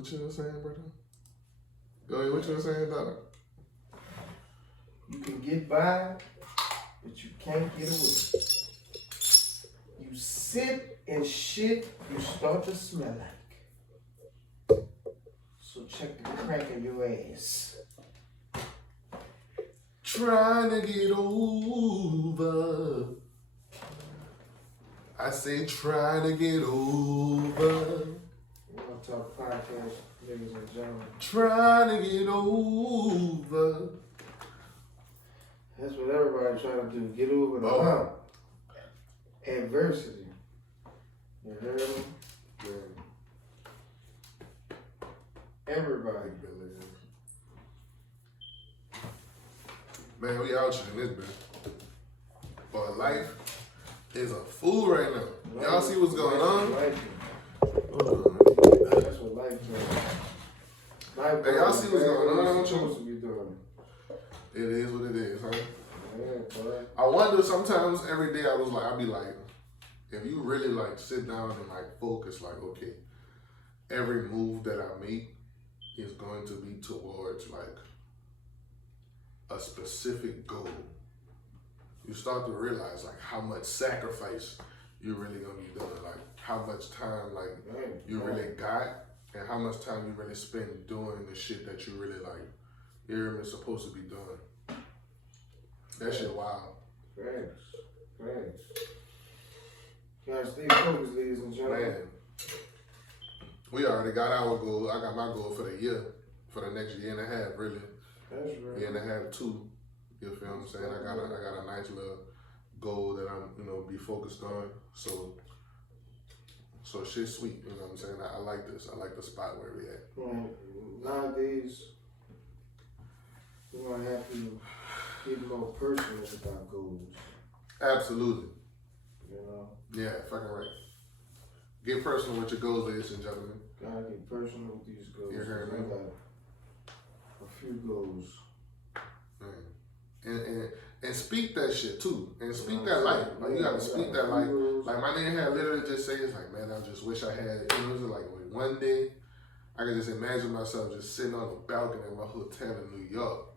What you were saying, brother? Go ahead, what you were saying, dog? You can get by, but you can't get away. You sit and shit, you start to smell like. So check the crack in your ass. Trying to get over. I say trying to get over. Nolarawtalk podcast, ladies and gentlemen. Trying to get over. That's what everybody trying to do. Get over the hump. Adversity. You heard me? Yeah. Everybody. Man, we out here in this bitch. But life is a fool right now. Y'all see what's going on? That's what life is. Hey, y'all see what's going on? What supposed to be doing? It is what it is, huh? Yeah, boy. I wonder sometimes every day I'd be like, if you really like sit down and like focus, like, okay, every move that I make is going to be towards like a specific goal. You start to realize like how much sacrifice you're really gonna be doing, like how much time like you really got, and how much time you really spend doing the shit that you really like. You're supposed to be doing. That shit wild. Thanks. You gotta stay focused, ladies and gentlemen. Man, we already got our goal. I got my goal for the year, for the next year and a half, really. That's right. Year and a half, 2. You feel what I'm saying? I got a nice little goal that I'm, be focused on. So shit's sweet, you know what I'm saying? I like this. I like the spot where we at. Well, nowadays, we're gonna have to get more personal with our goals. Absolutely. You know? Yeah, fucking right. Get personal with your goals, ladies and gentlemen. Gotta get personal with these goals. You heard me? I got a few goals. And speak that shit too. And speak that life. Like you gotta speak that life. Like my nigga had literally just say, it's like, man, I just wish I had, it was like one day I could just imagine myself just sitting on the balcony of my hotel in New York.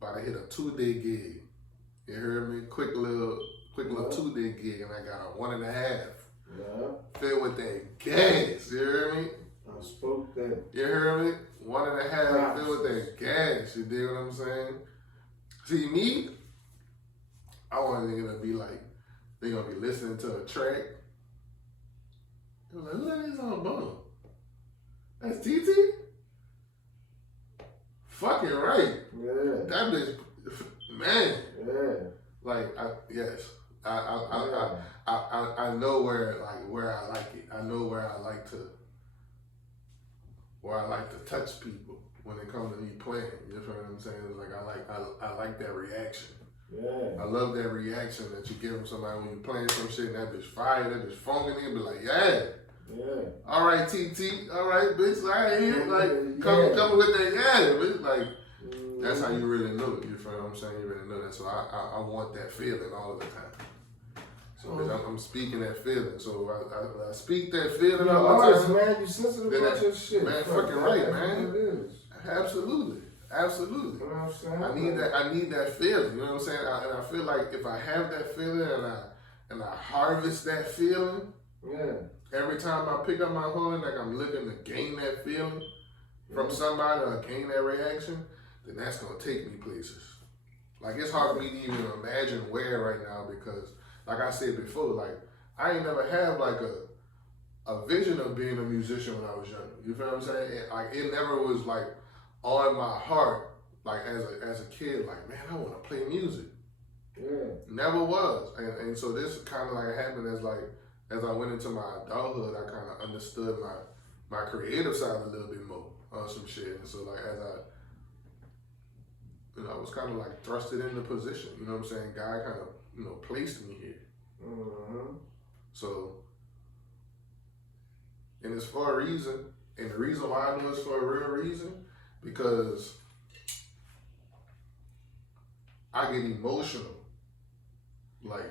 About to hit a 2-day gig. You heard me? Quick little 2-day gig, and I got a 1.5. Filled with that gas. You heard me? I spoke that. You heard me? 1.5 filled with that gas. You dig what I'm saying? See me, I want a nigga to be like, they gonna be listening to a track. They're like, who that is on bum? That's TT? Fucking right. Yeah. That bitch, man. Yeah. Like, I know where I like it. I know where I like to touch people when it comes to me playing. You know what I'm saying? It's like I like that reaction. Yeah. I love that reaction that you give from somebody when you're playing some shit and that bitch fire, that bitch funky, and be like, yeah. Yeah. All right, TT. All right, bitch. All right, here. Like, come with that, yeah, bitch. Like, that's how you really know it. You feel what I'm saying? You really know that. So I want that feeling all of the time. So bitch, I'm speaking that feeling. So I speak that feeling all the time. Man, you sensitive about your shit. Man, fucking right, man. It is. Absolutely. You know what I'm saying? I need that feeling. You know what I'm saying? And I feel like if I have that feeling and I harvest that feeling, every time I pick up my phone, like I'm looking to gain that feeling from somebody or gain that reaction, then that's gonna take me places. Like it's hard for me to even imagine where right now because, like I said before, like I ain't never had like a vision of being a musician when I was younger. You feel what I'm saying? It never was like on my heart, like as a kid, like man, I want to play music. Yeah. Never was, and so this kind of like happened as I went into my adulthood, I kind of understood my creative side a little bit more on some shit, and so like as I was kind of like thrusted into position. You know what I'm saying? God kind of placed me here. Mm-hmm. So, and it's for a reason, and the reason why I know it's for a real reason because I get emotional, like,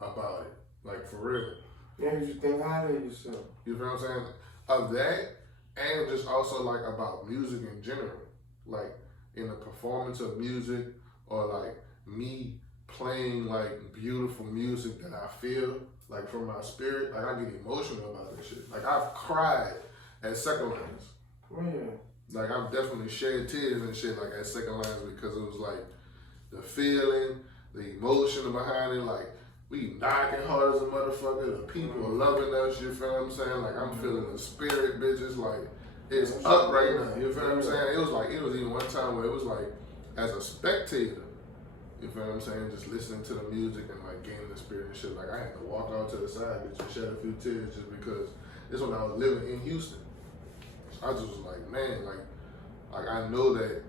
about it. Like, for real. Yeah, you think highly of yourself. You feel what I'm saying? Of that, and just also like about music in general, like in the performance of music or like me playing like beautiful music that I feel like from my spirit. Like I get emotional about this shit. Like I've cried at Second Lines. Like I've definitely shed tears and shit like at Second Lines because it was like the feeling, the emotion behind it. Like we knocking hard as a motherfucker. The people are loving us. You feel what I'm saying? Like I'm feeling the spirit, bitches. Like it's up right now. You feel what I'm saying? It was even one time where it was like as a spectator. You feel what I'm saying? Just listening to the music and like gaining the spirit and shit. Like I had to walk out to the side, bitch, and shed a few tears just because this when I was living in Houston. So I just was like, man, like I know that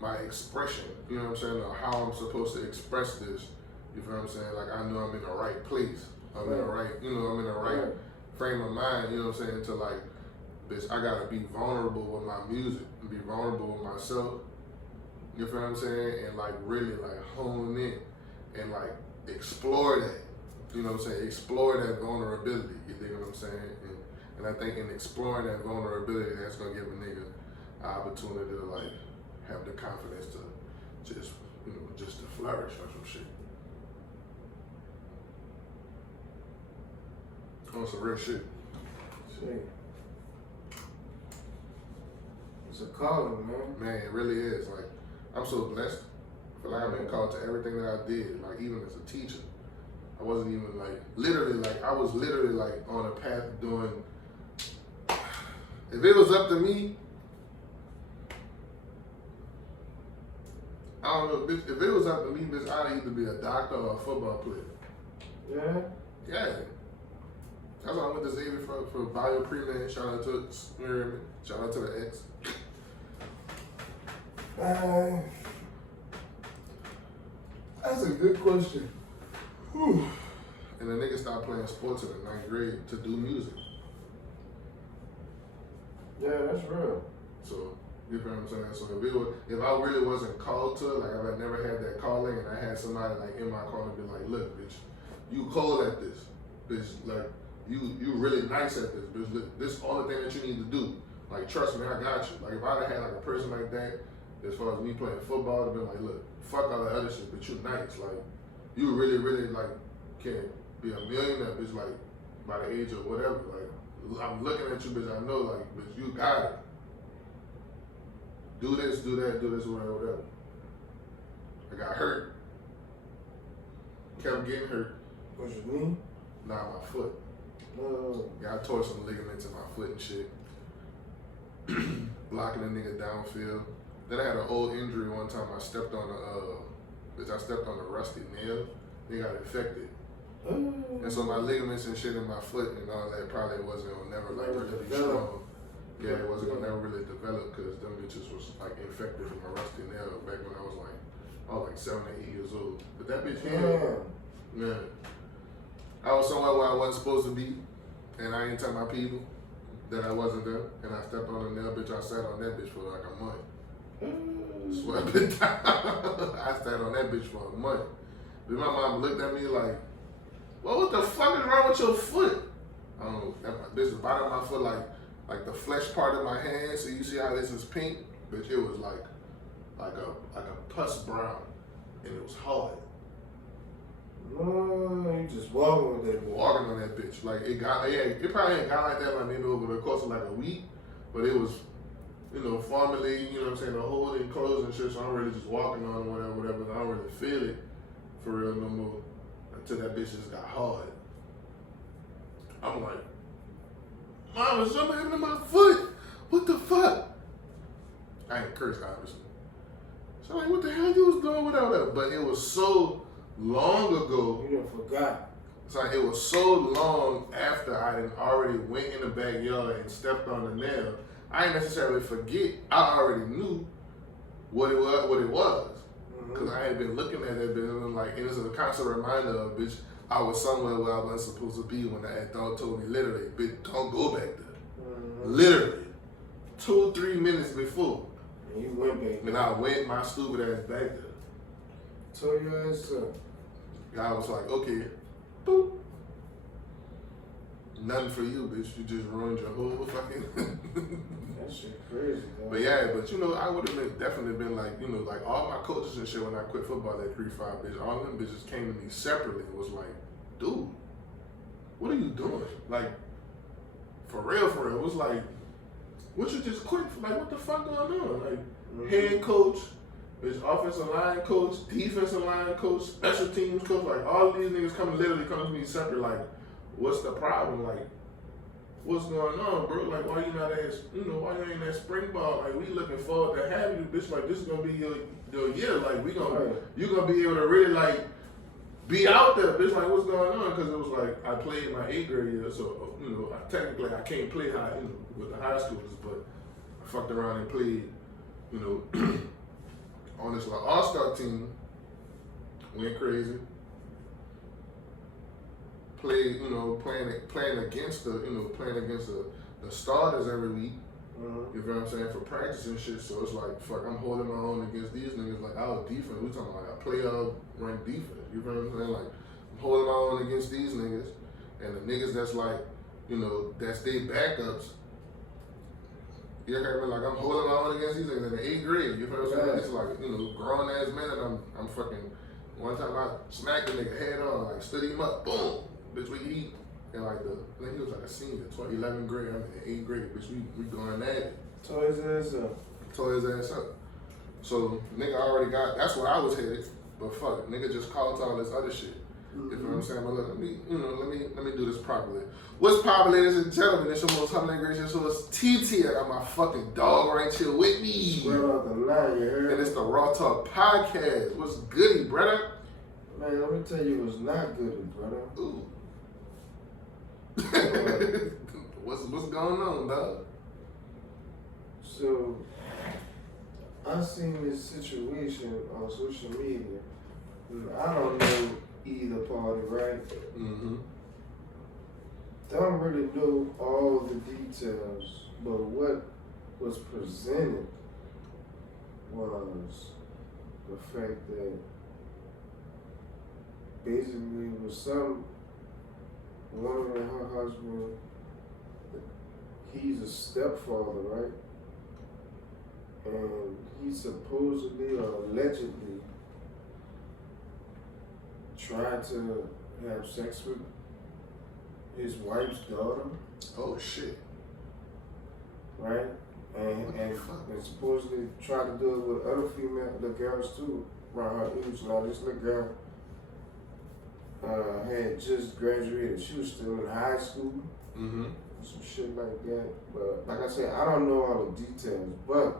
my expression, you know what I'm saying, or how I'm supposed to express this, you feel what I'm saying? Like I know I'm in the right place. I'm in the right, I'm in the right frame of mind, you know what I'm saying, to like, bitch, I gotta be vulnerable with my music and be vulnerable with myself. You feel what I'm saying? And like really like hone in and like explore that. You know what I'm saying? Explore that vulnerability. You dig what I'm saying? And I think in exploring that vulnerability, that's gonna give a nigga an opportunity to like have the confidence to just, just to flourish or some shit. On some real shit. Shit. It's a calling, man. Man, it really is. Like, I'm so blessed. I feel like I've been called to everything that I did. Like, even as a teacher, I wasn't even like, I was literally like on a path doing, if it was up to me, I don't know, bitch, if it was up to me, bitch, I'd either be a doctor or a football player. Yeah? Yeah. That's why I went to Xavier for bio pre-med. Shout out to Mermen. Shout out to the ex. That's a good question. Whew. And the nigga stopped playing sports in the 9th grade to do music. Yeah, that's real. So, you feel what I'm saying? So if I really wasn't called to it, like if I never had that calling and I had somebody like in my corner be like, look, bitch, you cold at this. Bitch, like, you really nice at this, bitch. Look, this is the only thing that you need to do. Like, trust me, I got you. Like, if I'd have had like a person like that, as far as me playing football, it'd been like, look, fuck all the other shit, but you nice. Like, you really, really, like, can be a millionaire, bitch, like, by the age of whatever. Like, I'm looking at you, bitch, I know, like, bitch, you got it. Do this, do that, do this, whatever. I got hurt. Kept getting hurt. What's your knee? Nah, my foot. Yeah, I tore some ligaments in my foot and shit. Blocking a nigga downfield. Then I had an old injury one time. I stepped on a rusty nail. They got infected. And so my ligaments and shit in my foot and all that probably wasn't gonna never like really be strong. Yeah, it wasn't gonna never really develop because them bitches was like infected from a rusty nail back when I was like 7 or 8 years old. But that bitch healed. Yeah. I was somewhere where I wasn't supposed to be, and I didn't tell my people that I wasn't there, and I stepped on the nail, bitch. I sat on that bitch for like a month. Swear to God. I sat on that bitch for a month. But my mom looked at me like, well, what the fuck is wrong with your foot? I don't know. This is the bottom of my foot, like the flesh part of my hand. So you see how this is pink? Bitch, it was like a pus brown, and it was hard. You just walking with that bitch. Walking on that bitch. Like it probably ain't got like that like maybe over the course of like a week, but it was, formally, you know what I'm saying, the holding clothes and shit, so I'm really just walking on it, whatever, and I don't really feel it for real no more until that bitch just got hard. I'm like, Mom, is something happening to my foot? What the fuck? I ain't cursed, obviously. So I'm like, what the hell you was doing without that? But it was so long ago. You done forgot. It's like it was so long after I had already went in the backyard and stepped on the nail. I didn't necessarily forget. I already knew what it was. Because I had been looking at that bitch and like, and it's a constant reminder of, bitch, I was somewhere where I wasn't supposed to be when that thought told me literally, bitch, don't go back there. Literally. 2-3 minutes before. And you went back there. And I went my stupid ass back there. Tell your ass up. I was like, okay, boop. Nothing for you, bitch. You just ruined your whole fucking. That shit crazy, man. But yeah, but you know, I would have definitely been like, you know, like all my coaches and shit when I quit football at 3-5, bitch, all them bitches came to me separately and was like, dude, what are you doing? Like, for real, it was like, what you just quit for? Like, what the fuck going on? Like, head coach, bitch, offensive line coach, defensive line coach, special teams coach, like all these niggas literally come to me separate, like, what's the problem? Like, what's going on, bro? Like, why you not at, you know, why you ain't at spring ball? Like, we looking forward to having you, bitch. Like, this is gonna be your year. Like, you gonna be able to really like be out there, bitch. Like, what's going on? Because it was like I played my 8th grade year, so you know, technically I can't play high, you know, with the high schoolers, but I fucked around and played, you know, on this like all-star team. Went crazy. Played, you know, playing against the starters every week. You feel what I'm saying? For practice and shit. So it's like, fuck, I'm holding my own against these niggas. Like, our defense, we talking about like a playoff ranked defense. You feel what I'm saying? Like, I'm holding my own against these niggas. And the niggas that's like, you know, that's they backups. You heard me? Like, I'm holding my own against these niggas in the 8th grade. You feel what I'm saying? It's like, you know, grown ass man, and I'm fucking, one time I smacked a nigga head on, like, stood him up, boom. Bitch, we eat. And like I think he was like a senior, 11th grade, I'm in 8th grade, bitch, we going at it. Tore his ass up. Tore his ass up. So nigga already got, that's where I was headed, but fuck it, nigga just called to all this other shit. You know what I'm saying? But look, let me do this properly. What's poppin', ladies and gentlemen? It's your most humble and gracious host, TT. I got my fucking dog right here with me. Well, the line, you heard? And it's the Raw Talk Podcast. What's goody, brother? Man, let me tell you what's not goody, brother. Ooh. What's going on, dog? So, I seen this situation on social media. And I don't know either party, right? Don't really know all the details, but what was presented was the fact that basically it was some woman and her husband, he's a stepfather, right? And he supposedly or allegedly tried to have sex with his wife's daughter. Oh shit. Right? And supposedly tried to do it with other the girls too, around her age. Now this little girl had just graduated. She was still in high school. Some shit like that. But like I said, I don't know all the details. But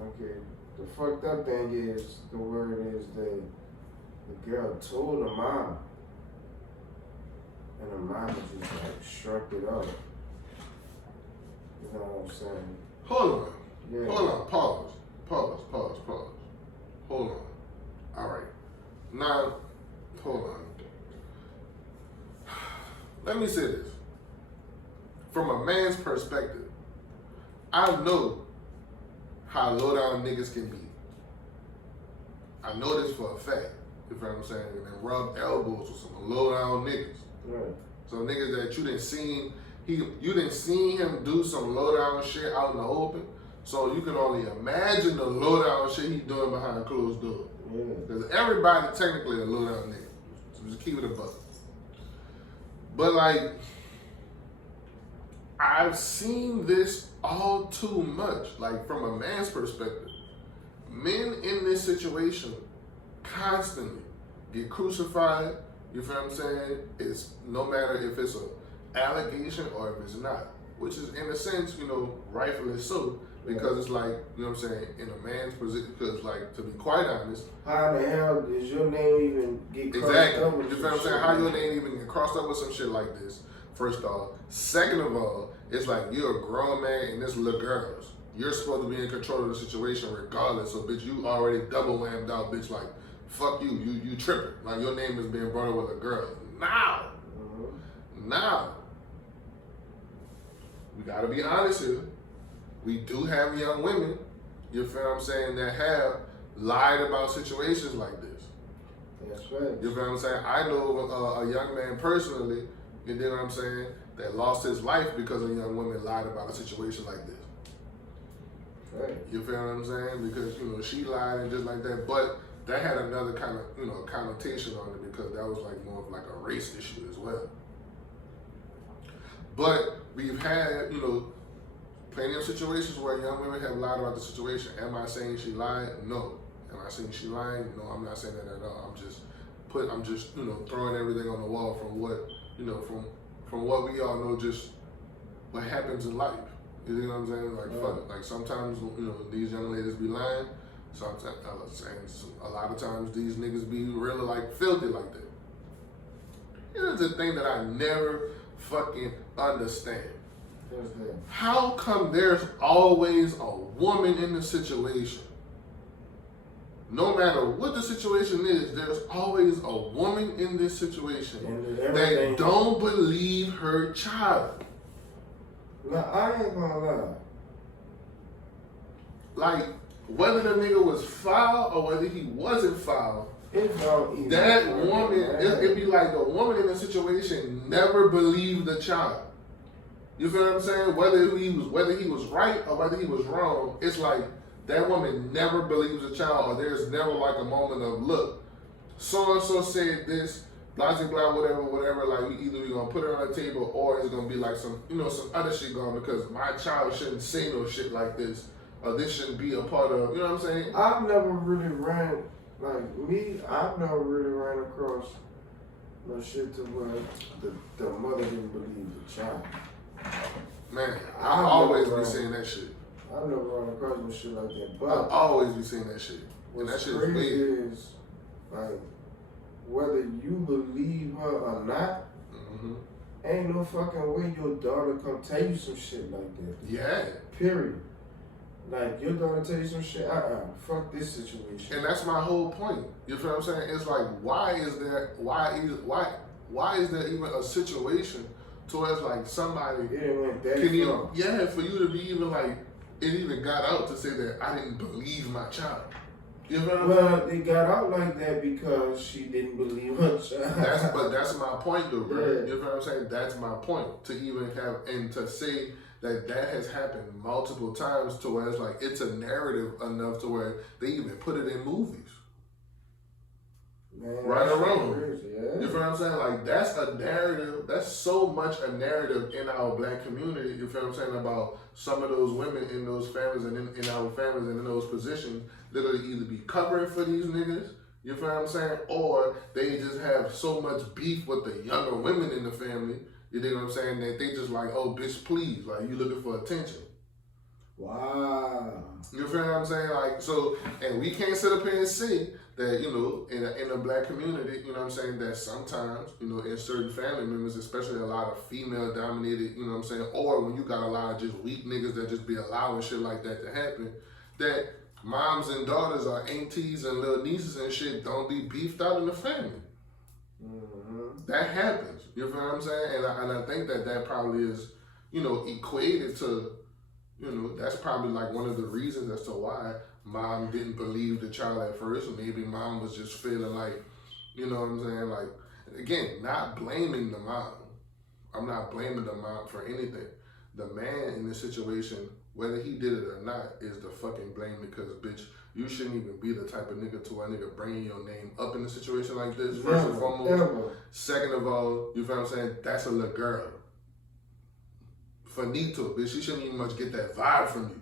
okay, the fucked up thing is, the word is that the girl told her mom, and her mom just like shrugged it off. You know what I'm saying? Hold on. Yeah. Hold on. Pause. Hold on. All right. Now, hold on. Let me say this. From a man's perspective, I know how low down niggas can be. I know this for a fact. You know what I'm saying? And rub elbows with some low down niggas. Right. So niggas that you didn't see him do some low down shit out in the open. So you can only imagine the low down shit he doing behind closed doors. Because everybody technically a low down nigga. So just keep it a buck. But like, I've seen this all too much. Like, from a man's perspective, men in this situation constantly get crucified. You feel what I'm saying? It's no matter if it's an allegation or if it's not, which is in a sense, you know, rightfully so, because it's like, you know what I'm saying, in a man's position, because like, to be quite honest, how the hell does your name even get crossed exactly, up with you feel what I'm saying? How your name even get crossed up with some shit like this, first off. Second of all, it's like, you're a grown man and this little girl's. You're supposed to be in control of the situation regardless, so bitch, you already double whammed out, bitch, like, fuck you tripping. Like, your name is being brought up with a girl. Now, we gotta be honest here. We do have young women, you feel what I'm saying, that have lied about situations like this. That's right. You feel what I'm saying? I know a young man personally You know what I'm saying? That lost his life because a young woman lied about a situation like this. Right. You feel what I'm saying? Because, you know, she lied and just like that, but that had another kind of, you know, connotation on it because that was like more of like a race issue as well. But we've had, you know, plenty of situations where young women have lied about the situation. Am I saying she lied? No. Am I saying she lying? No, I'm not saying that at all. I'm just, you know, throwing everything on the wall from what, you know, from what we all know, just what happens in life. You know what I'm saying? Like, fuck it. Like, sometimes, you know, these young ladies be lying. Sometimes, a lot of times, these niggas be really, like, filthy like that. Here's the thing that I never fucking understand. How come there's always a woman in the situation? No matter what the situation is, there's always a woman in this situation that don't believe her child. Now, I ain't gonna lie. Like, whether the nigga was foul or whether he wasn't foul, that woman, it'd be like the woman in the situation never believed the child. You feel what I'm saying? Whether he was right or whether he was wrong, it's like that woman never believes the child, or there's never like a moment of, look, so-and-so said this, blah, blah, blah, whatever, like either we're gonna put it on the table or it's gonna be like some, you know, some other shit going because my child shouldn't say no shit like this, or this shouldn't be a part of, you know what I'm saying? I've never really ran across no shit to where the mother didn't believe the child. Man, I always be saying that shit. I've never run across no shit like that, but I always be saying that shit. And that shit is weird. Is, like, whether you believe her or not, ain't no fucking way your daughter come tell you some shit like that. Yeah. Period. Like, your daughter tell you some shit, fuck this situation. And that's my whole point. You feel what I'm saying? It's like, why is there even a situation to where it's like somebody can even, yeah, for you to be even like, it even got out to say that I didn't believe my child. You know what I'm saying? Well, it got out like that because she didn't believe her child. But that's my point though, bro. Yeah. You know what I'm saying? That's my point. To even have, and to say that has happened multiple times to where it's like, it's a narrative enough to where they even put it in movies. Man, right or wrong. Yeah. You feel what I'm saying? Like, that's a narrative, that's so much a narrative in our black community, you feel what I'm saying, about some of those women in those families and in our families and in those positions, literally either be covering for these niggas, you feel what I'm saying, or they just have so much beef with the younger women in the family, you know what I'm saying, that they just like, oh, bitch, please, like, you looking for attention. Wow. You feel what I'm saying? Like, so, and we can't sit up here and say that, you know, in a black community, you know what I'm saying, that sometimes, you know, in certain family members, especially a lot of female dominated, you know what I'm saying, or when you got a lot of just weak niggas that just be allowing shit like that to happen, that moms and daughters or aunties and little nieces and shit don't be beefed out in the family. That happens. You feel what I'm saying? And I think that probably is, you know, equated to, you know, that's probably like one of the reasons as to why mom didn't believe the child at first. Maybe mom was just feeling like, you know what I'm saying? Like, again, not blaming the mom. I'm not blaming the mom for anything. The man in this situation, whether he did it or not, is the fucking blame because, bitch, you shouldn't even be the type of nigga to a nigga bringing your name up in a situation like this, first and foremost. Second of all, you feel what I'm saying? That's a little girl. Finito, bitch. She shouldn't even much get that vibe from you.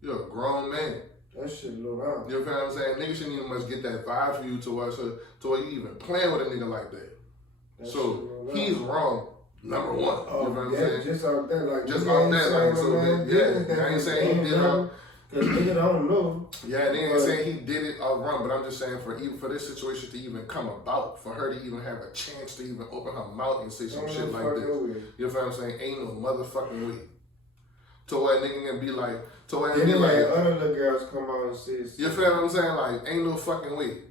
You're a grown man. That shit low down. You know what I'm saying? Niggas shouldn't even much get that vibe from you to where you even playing with a nigga like that. So he's wrong. Number one. Oh, you know what I'm saying? Just off that, like, just off that, like, so I ain't saying he did it. Cause nigga don't know. Yeah, they ain't saying he did it wrong, but I'm just saying for this situation to even come about, for her to even have a chance to even open her mouth and say some shit like this. You know what I'm saying? Ain't no motherfucking way. To where a nigga can be like, to where it be like, other little girls come out and say, you feel what I'm saying? Like, ain't no fucking way.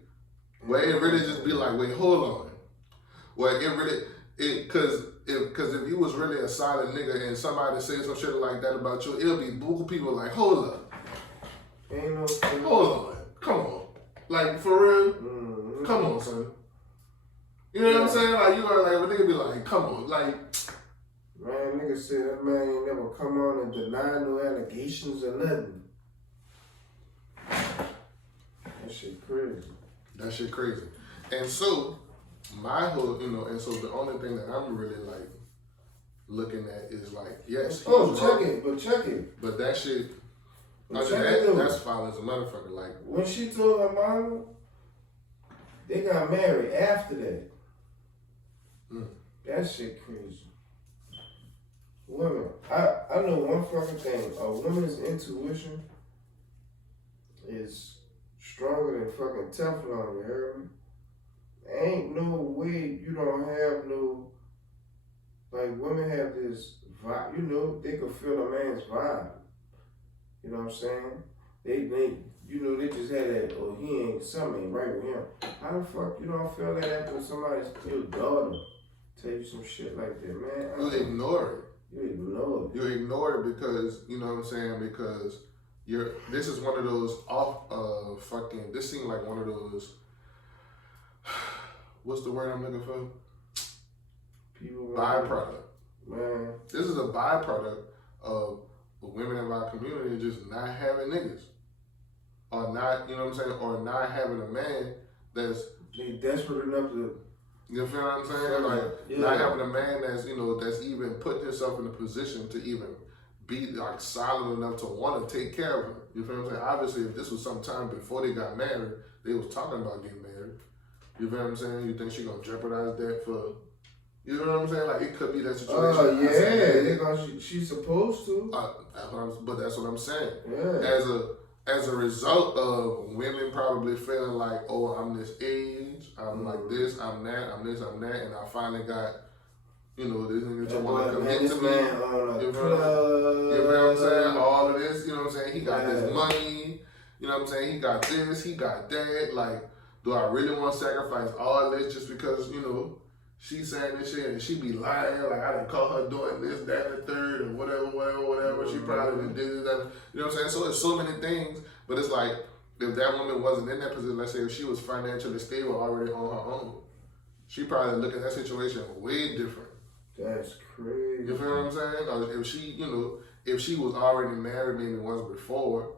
Where it really just be like, wait, hold on. Where it really, cause if you was really a solid nigga and somebody say some shit like that about you, it'll be buku people like, hold up. Ain't no hold on. Come on. Like, for real? Come on, son. You know what I'm saying? Like, you are like, a nigga be like, come on, like. Man, nigga said that man ain't never come on and deny no allegations or nothing. That shit crazy. That shit crazy. And so, my whole, and so the only thing that I'm really like looking at is like, yes. Check it. But that shit, that's foul as a motherfucker. Like, when she told her mama, they got married after that. That shit crazy. Women, I know one fucking thing. A woman's intuition is stronger than fucking Teflon, you heard me? Ain't no way you don't have no, like women have this vibe, they can feel a man's vibe. You know what I'm saying? They just had that, something ain't right with him. How the fuck you don't feel that after somebody's, your daughter tell you some shit like that, man? You ignore it. You ignore it because, you know what I'm saying? Because this is one of those this seemed like one of those, what's the word I'm looking for? Byproduct. Man. This is a byproduct of women in our community just not having niggas. Or not, you know what I'm saying? Or not having a man that's... They desperate enough to... You feel what I'm saying? Like, not having a man that's, that's even put himself in a position to even be, like, solid enough to want to take care of her. You feel what I'm saying? Obviously, if this was some time before they got married, they was talking about getting married. You feel what I'm saying? You think she gonna jeopardize that for... You know what I'm saying? Like, it could be that situation. She's supposed to. But that's what I'm saying. Yeah. As a result of women probably feeling like, oh, I'm this age, I'm like this, I'm that, I'm this, I'm that, and I finally got, this nigga to want to commit to me. You know what I'm saying? All of this, you know what I'm saying? He got this money, you know what I'm saying? He got this, he got that. Like, do I really want to sacrifice all this just because, she's saying this shit and she be lying, like I didn't call her doing this, that, and the third, and whatever. She probably did this, that. You know what I'm saying? So it's so many things, but it's like, if that woman wasn't in that position, let's say if she was financially stable already on her own, she probably look at that situation way different. That's crazy. You feel what I'm saying? Or if she, if she was already married maybe once before,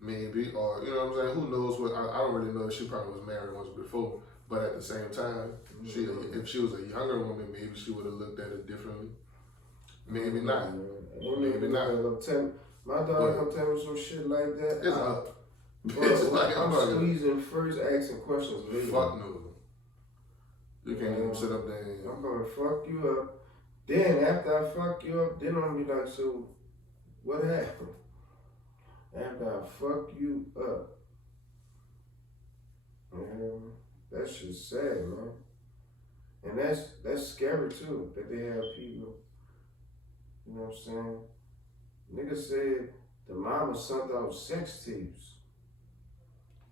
maybe, or, you know what I'm saying? Who knows what, I don't really know if she probably was married once before. But at the same time, if she was a younger woman, maybe she would have looked at it differently. Maybe not. Maybe not. My daughter come tell me some shit like that. It's up. I'm squeezing first, asking questions later. Fuck no. You can't even sit up there. I'm gonna fuck you up. Then after I fuck you up, then I'm gonna be like, so what happened? After I fuck you up. That shit's sad, man. And that's scary too, that they have people, you know what I'm saying? Nigga said the mama sent out sex tapes.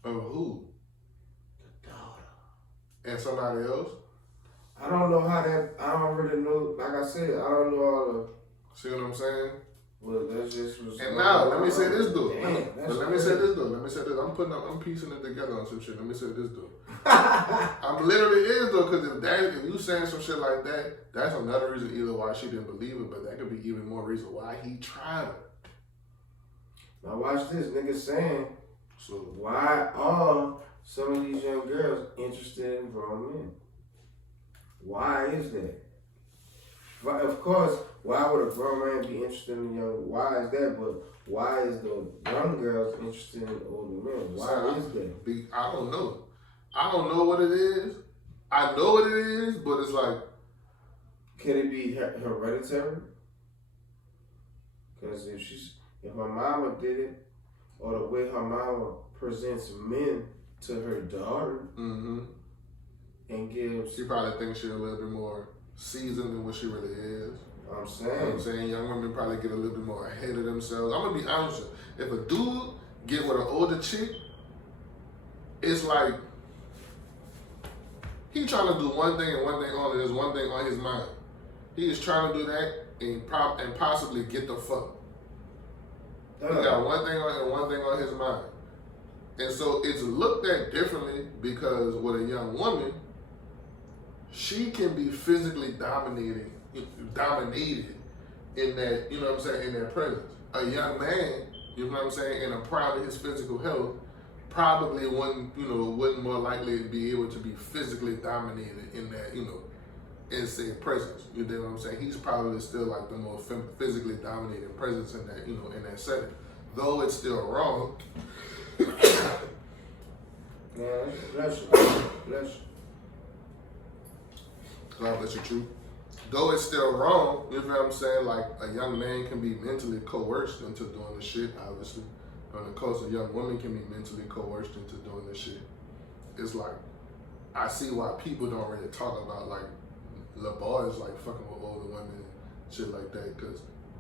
Of who? The daughter. And somebody else? I don't know how that, I don't really know, like I said, I don't know all the... See what I'm saying? Well, that's just... And now, let me say this though. Let me say this. I'm piecing it together on some shit. Let me say this though. I'm literally is though, because if you saying some shit like that, that's another reason either why she didn't believe it, but that could be even more reason why he tried it. Now watch this, nigga saying, so why are some of these young girls interested in grown men? Why is that? Of course, why would a grown man be interested in young? Why is that? But why is the young girls interested in older men? Why is that? I don't know. I don't know what it is. I know what it is, but it's like... Can it be hereditary? Because if her mama did it, or the way her mama presents men to her daughter, and gives... She probably thinks she's a little bit more seasoned than what she really is. I'm saying. You know what I'm saying? Young women probably get a little bit more ahead of themselves. I'm going to be honest with you. If a dude get with an older chick, it's like... He trying to do one thing and one thing only. There's one thing on his mind. He is trying to do that and possibly get the fuck. He got one thing on and one thing on his mind. And so it's looked at differently because with a young woman, she can be physically dominated in that, you know what I'm saying, in their presence. A young man, you know what I'm saying, in a pride of his physical health, probably wouldn't more likely be able to be physically dominated in that, in said presence. You know what I'm saying? He's probably still like the more physically dominating presence in that, in that setting. Though it's still wrong. Yeah, bless you. God bless you, true. Though it's still wrong, you know what I'm saying? Like a young man can be mentally coerced into doing this shit, obviously. And of course, a young woman can be mentally coerced into doing this shit. It's like, I see why people don't really talk about like the boys like fucking with older women and shit like that.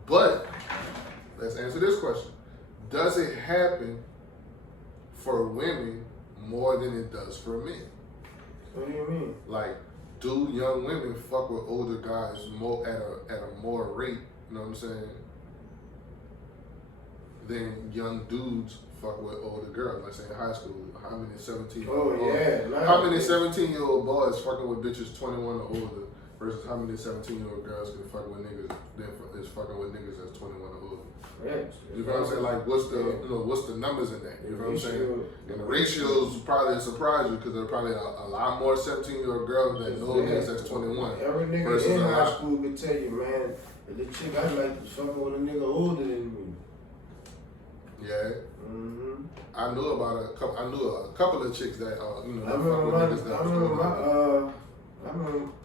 But let's answer this question: does it happen for women more than it does for men? What do you mean? Like, do young women fuck with older guys more at a more rate? You know what I'm saying? Than young dudes fuck with older girls. Like say in high school, how many 17-year-old how many 17-year-old boys fucking with bitches 21 or older versus how many 17-year-old girls can fuck with niggas is fucking with niggas that's 21 or older? Right. You know what I'm saying? Like what's the numbers in that? You know what I'm saying? And the ratios probably surprise you because there are probably a lot more 17-year-old girls that know niggas that's 21. Every nigga in high school can tell you, man, the chick I like is fucking with a nigga older than me. Yeah. Mm-hmm. I knew about a couple of chicks that I remember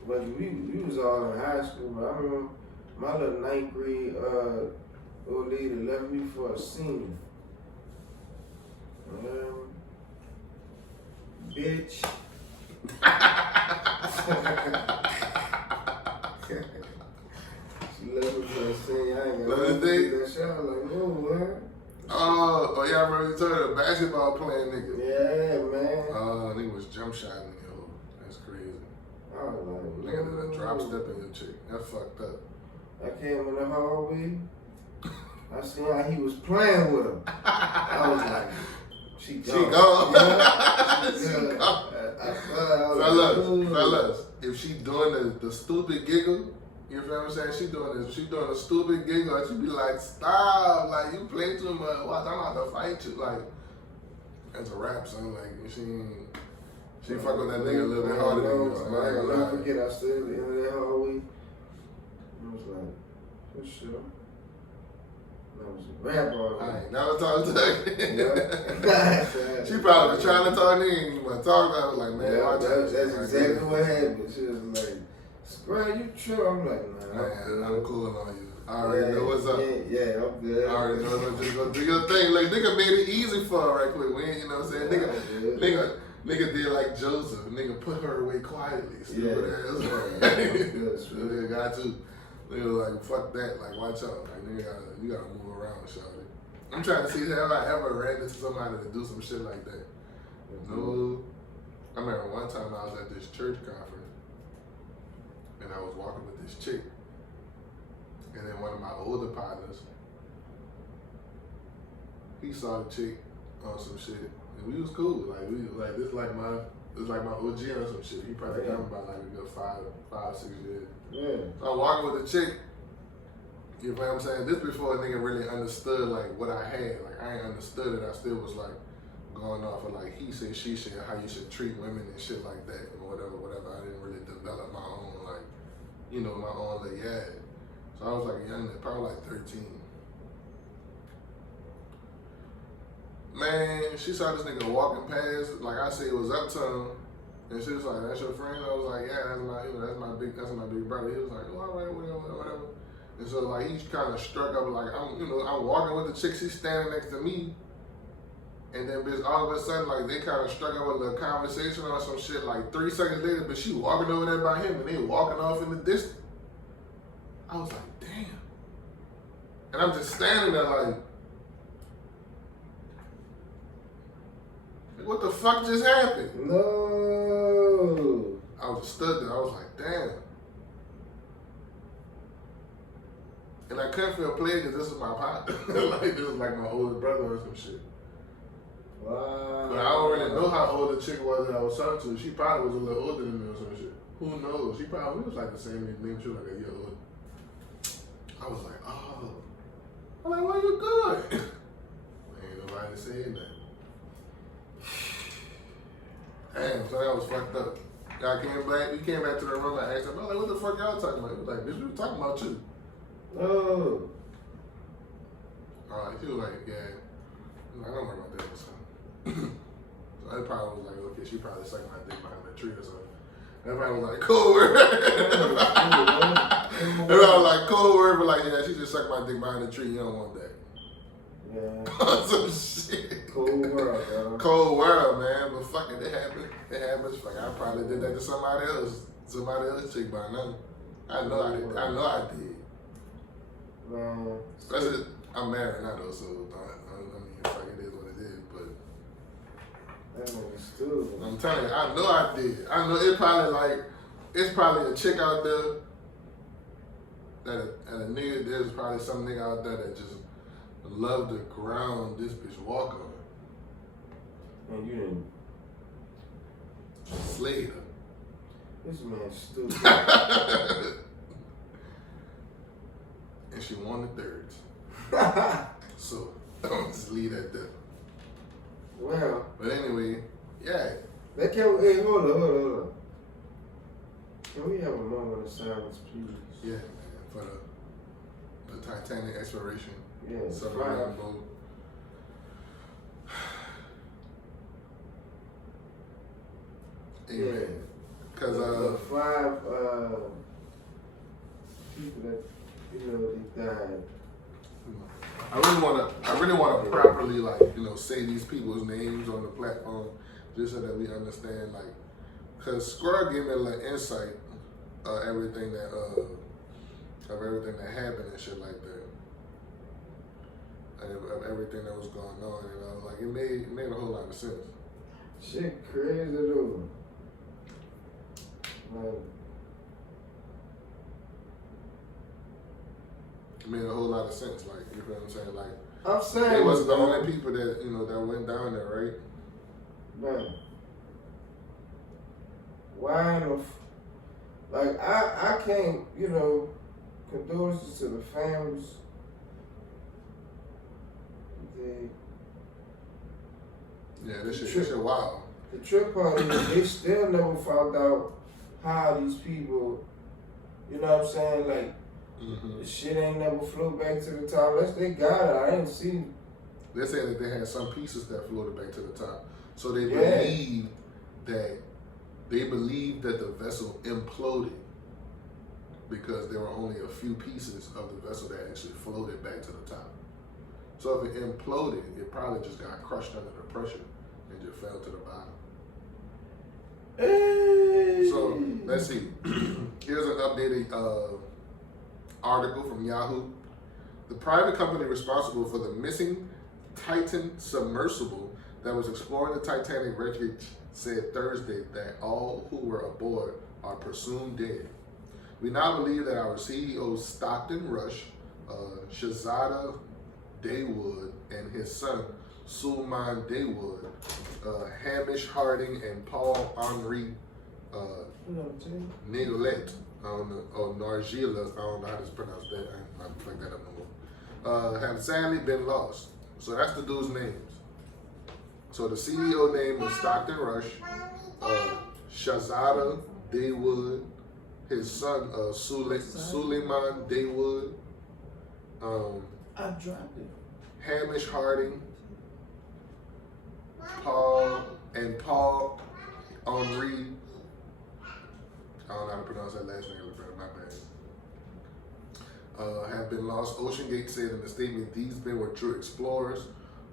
when we was all in high school, but I remember my little 9th grade old lady left me for a senior. Bitch. She left me for a senior. I ain't gonna do that shit. I was like, oh, what? Oh, yeah, I remember you told her a basketball playing nigga. Yeah, man. Nigga was jump shotting yo. That's crazy. I was like, nigga did a drop step in your chick. That's fucked up. I came in the hallway. I seen how he was playing with her. I was like, she gone. Fellas, if she doing the stupid giggle, you know what I'm saying? She doing a stupid giggle, and she be like, stop, like you play too much. Watch, I'm about to fight you. Like, that's a rap song. Like she fuck with that nigga a little bit harder than you. I ain't gonna never forget. I stood at the end of that hallway. I was like, for sure. That was a rap all I ain't never talked to her. Yeah. She probably was trying to talk nigga, but talk to her. I was like, man, yeah, that's exactly what happened. She was like, Scrap, you true. I'm like, nah, I'm cool on you. I already know what's up. Yeah, I'm good. I already know what's up. Just go do your thing. Like, nigga made it easy for her right quick. We ain't, you know what I'm saying? Nigga did like Joseph. Nigga put her away quietly. Stupid ass. Nigga got to. Nigga was like, fuck that. Like, watch out. Like, nigga, you gotta move around, shawty. I'm trying to see have I ever ran into somebody to do some shit like that. No. I remember one time I was at this church conference and I was walking with this chick. And then one of my older partners, he saw the chick on some shit. And we was cool. Like this is like my OG or some shit. He probably got me by like a good 5, 6 years. Yeah. So I'm walking with the chick. You know what I'm saying? This before a nigga really understood like what I had. Like I ain't understood it. I still was like going off of like he said, she said, how you should treat women and shit like that and whatever. I didn't really develop my own like, my own little yad. So I was like a young nigga, probably like 13. Man, she saw this nigga walking past, like I said, it was uptown, and she was like, "That's your friend?" I was like, "Yeah, that's my big brother." He was like, "Oh, all right, whatever." And so like he kind of struck up like I'm walking with the chick, she's standing next to me, and then bitch, all of a sudden like they kind of struck up with a little conversation or some shit. Like 3 seconds later, but she walking over there by him, and they walking off in the distance. I was like, damn, and I'm just standing there like. What the fuck just happened? No. I was stood there. I was like, damn. And I couldn't feel played because this is my partner. Like, this is like my older brother or some shit. Wow. But I don't really know how old the chick was that I was talking to. She probably was a little older than me or some shit. Who knows? She probably was like the same age, maybe she was like a year older. I was like, oh. I'm like, where you going? Ain't nobody saying that. Damn, so that was fucked up. We came back to the room. I asked him, I was like, what the fuck y'all talking about? He was like, bitch, we were talking about you. Oh. He was like, yeah. I don't worry about that. So I probably was like, okay, she probably sucked my dick behind the tree or something. Everybody was like, cool word. Everybody was like, cool word, but like, yeah, she just sucked my dick behind the tree. You don't want that. Yeah. Some shit. Cold world, bro. Cold world, man. But fuck it, it happened. It happens. Fuck, I probably did that to somebody else chick by now. I know I did. Man. That's it. I'm married now though, so I mean, fuck, it is what it is. But that nigga stupid. I'm telling you, I know I did. I know it's probably a chick out there and a nigga. There's probably some nigga out there that just love the ground this bitch walk on. And you didn't. Slayed her. This man's stupid. And she won the thirds. So I'll just leave that there. Well. But anyway, yeah. Hey, hold on. Can we have a moment of silence, please? Yeah, man. For the Titanic exploration. Yeah. Submarine boat. Amen. Because the 5 people that they died. I really want to properly say these people's names on the platform just so that we understand because Squirrel gave me a little insight of everything that happened and shit like that. And of everything that was going on, and I was like, it made a whole lot of sense. Shit crazy though. It made a whole lot of sense, you know what I'm saying? I'm saying they wasn't the only people that that went down there, right? Man, why I can't, condolences to the families. This shit wild. The trip part is they still never found out how these people, you know what I'm saying, the shit ain't never flew back to the top. Unless they got it, I ain't seen. They're saying that they had some pieces that floated back to the top. So they believe that the vessel imploded because there were only a few pieces of the vessel that actually floated back to the top. So if it imploded, it probably just got crushed under the pressure and just fell to the bottom. Hey. So let's see. Here's an updated article from Yahoo. The private company responsible for the missing Titan submersible that was exploring the Titanic wreckage said Thursday that all who were aboard are presumed dead. We now believe that our CEO Stockton Rush, Shahzada Dawood, and his son Sulman Dawood, Hamish Harding, and Paul Henri Nigolet, or Nargila, I don't know how to pronounce that. I don't fuck that up no more. Have sadly been lost. So that's the dude's names. So the CEO name was Stockton Rush, Shahzada Dawood, his son Suleiman Dawood, I dropped it. Hamish Harding, Paul Henri. I don't know how to pronounce that last name, my bad. Have been lost. OceanGate said in a statement, these men were true explorers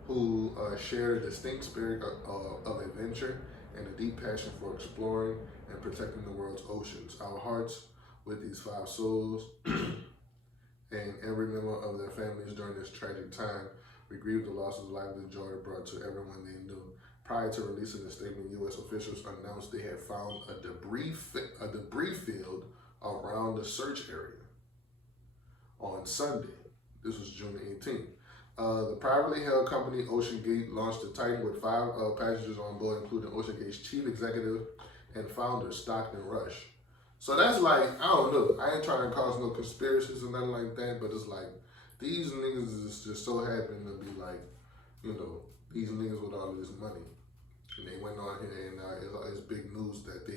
who shared a distinct spirit of adventure and a deep passion for exploring and protecting the world's oceans. Our hearts with these 5 souls and every member of their families during this tragic time. We grieve the loss of life that joy brought to everyone they knew. Prior to releasing the statement, U.S. officials announced they had found a debris field around the search area on Sunday. This was June 18th. The privately held company Ocean Gate launched the Titan with 5 passengers on board, including Ocean Gate's chief executive and founder, Stockton Rush. So that's like, I don't know. I ain't trying to cause no conspiracies or nothing like that, but it's like, these niggas is just so happen to be like, you know, these niggas with all this money. And they went on here and it's big news that they,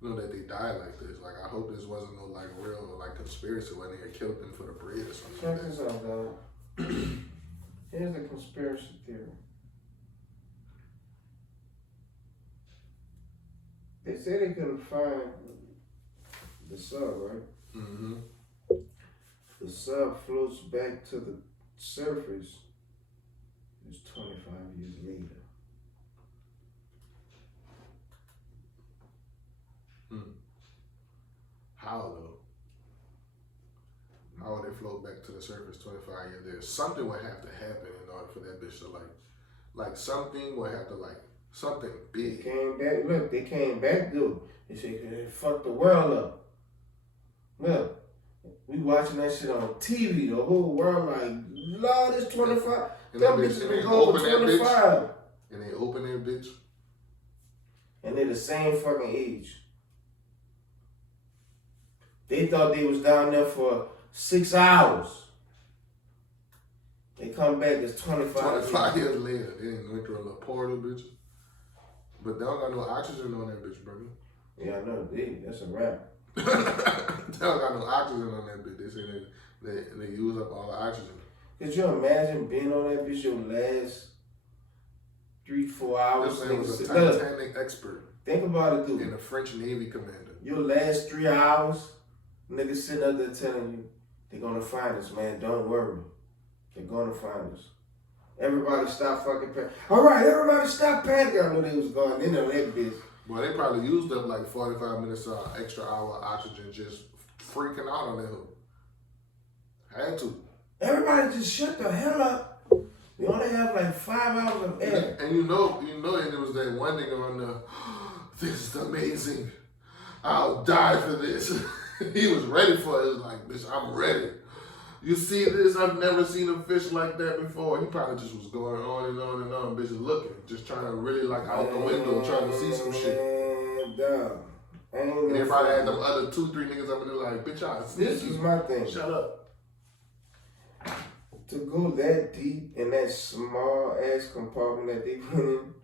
you know, that they died like this. Like, I hope this wasn't no like real like conspiracy when they had killed them for the bread or something. Check this out, dog. Here's the conspiracy theory. They say they couldn't find the sub, right? Mm-hmm. The sub floats back to the surface. It's 25 years later. How though? How would they float back to the surface 25 years later? Something would have to happen in order for that bitch to like something would have to something big. They came back. Look, they came back, dude. They said they fucked the world up. Look, we watching that shit on TV. The whole world like, Lord, it's 25. Them bitches been going for 25. And they open that bitch. And they're the same fucking age. They thought they was down there for 6 hours. They come back, it's 25 years later. They didn't went through a little portal, bitch. But they don't got no oxygen on that bitch, brother. Yeah, I know. That's a wrap. They don't got no oxygen on that bitch. They say they use up all the oxygen. Could you imagine being on that bitch your last 3-4 hours? This man was a Titanic expert. Think about it, dude. And a French Navy commander. Your last 3 hours, niggas sitting up there telling you, they're gonna find us, man. Don't worry. They're gonna find us. Everybody stop fucking panicking. All right, everybody stop panicking. I knew they was going in on that bitch. Well, they probably used up like 45 minutes of extra hour oxygen just freaking out on that hook. Had to. Everybody just shut the hell up. We only have like 5 hours of air. And you know, and it was that one nigga on the, this is amazing. I'll die for this. He was ready for it. He was like, bitch, I'm ready. You see this? I've never seen a fish like that before. He probably just was going on and on and on, bitches looking, just trying to really like out the window, trying to see some shit. And everybody had them other 2-3 niggas up and they're like, bitch, I see This is my thing. Shut up. To go that deep in that small ass compartment that they put in,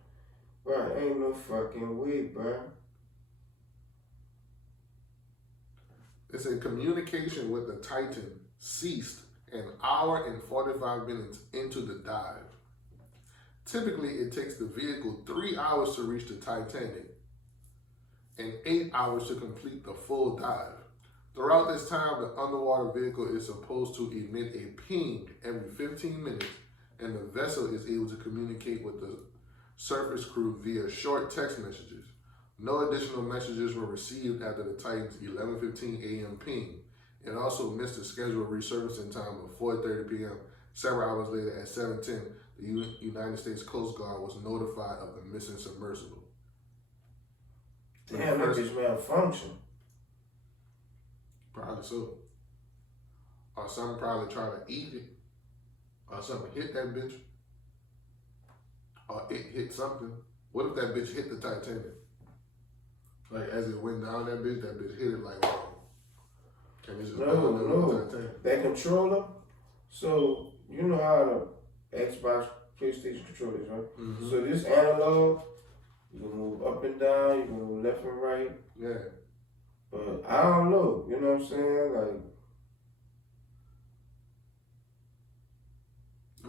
bro, ain't no fucking way, bro. It said communication with the Titan ceased an hour and 45 minutes into the dive. Typically, it takes the vehicle 3 hours to reach the Titanic and 8 hours to complete the full dive. Throughout this time, the underwater vehicle is supposed to emit a ping every 15 minutes, and the vessel is able to communicate with the surface crew via short text messages. No additional messages were received after the Titan's 11:15 a.m. ping. It also missed the scheduled resurfacing time of 4:30 p.m. Several hours later at 7:10, the United States Coast Guard was notified of the missing submersible. Damn, that bitch malfunction. Probably so. Or something probably try to eat it. Or something hit that bitch. Or it hit something. What if that bitch hit the Titanic? Like as it went down that bitch hit it like wow. And it's just no. That controller, so you know how the Xbox, PlayStation controller is, right? Mm-hmm. So this analog, you can move up and down, you can move left and right. Yeah. But I don't know, you know what I'm saying? Like,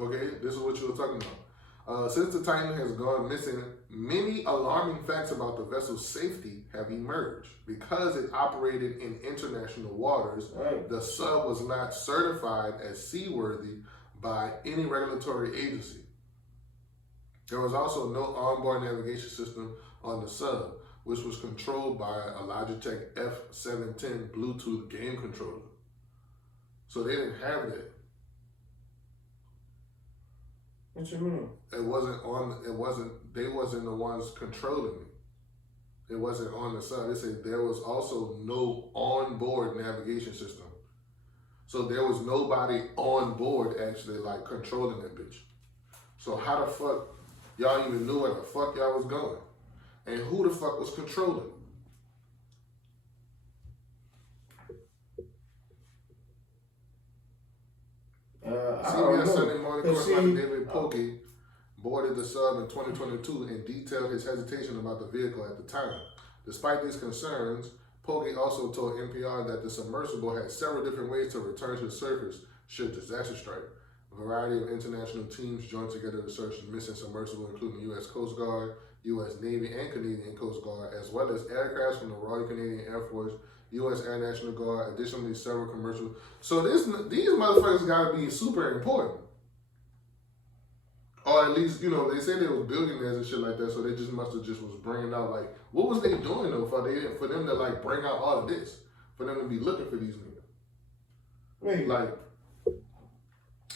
okay, this is what you were talking about. Since the Titan has gone missing, many alarming facts about the vessel's safety have emerged. Because it operated in international waters, right, the sub was not certified as seaworthy by any regulatory agency. There was also no onboard navigation system on the sub, which was controlled by a Logitech F710 Bluetooth game controller. So they didn't have that. What you mean? They wasn't the ones controlling it. It wasn't on the sub. They said there was also no onboard navigation system. So there was nobody on board actually like controlling that bitch. So how the fuck y'all even knew where the fuck y'all was going? And who the fuck was controlling? CBS Sunday Morning correspondent David Pokey boarded the sub in 2022 and detailed his hesitation about the vehicle at the time. Despite these concerns, Pokey also told NPR that the submersible had several different ways to return to the surface should disaster strike. A variety of international teams joined together to search the missing submersible, including U.S. Coast Guard, U.S. Navy, and Canadian Coast Guard, as well as aircraft from the Royal Canadian Air Force, U.S. Air National Guard, additionally several commercial. So these motherfuckers gotta be super important. Or at least, you know, they said they was billionaires and shit like that, so they just must have just was bringing out, like, what was they doing, though, for them to, like, bring out all of this? For them to be looking for these niggas? Wait. Like,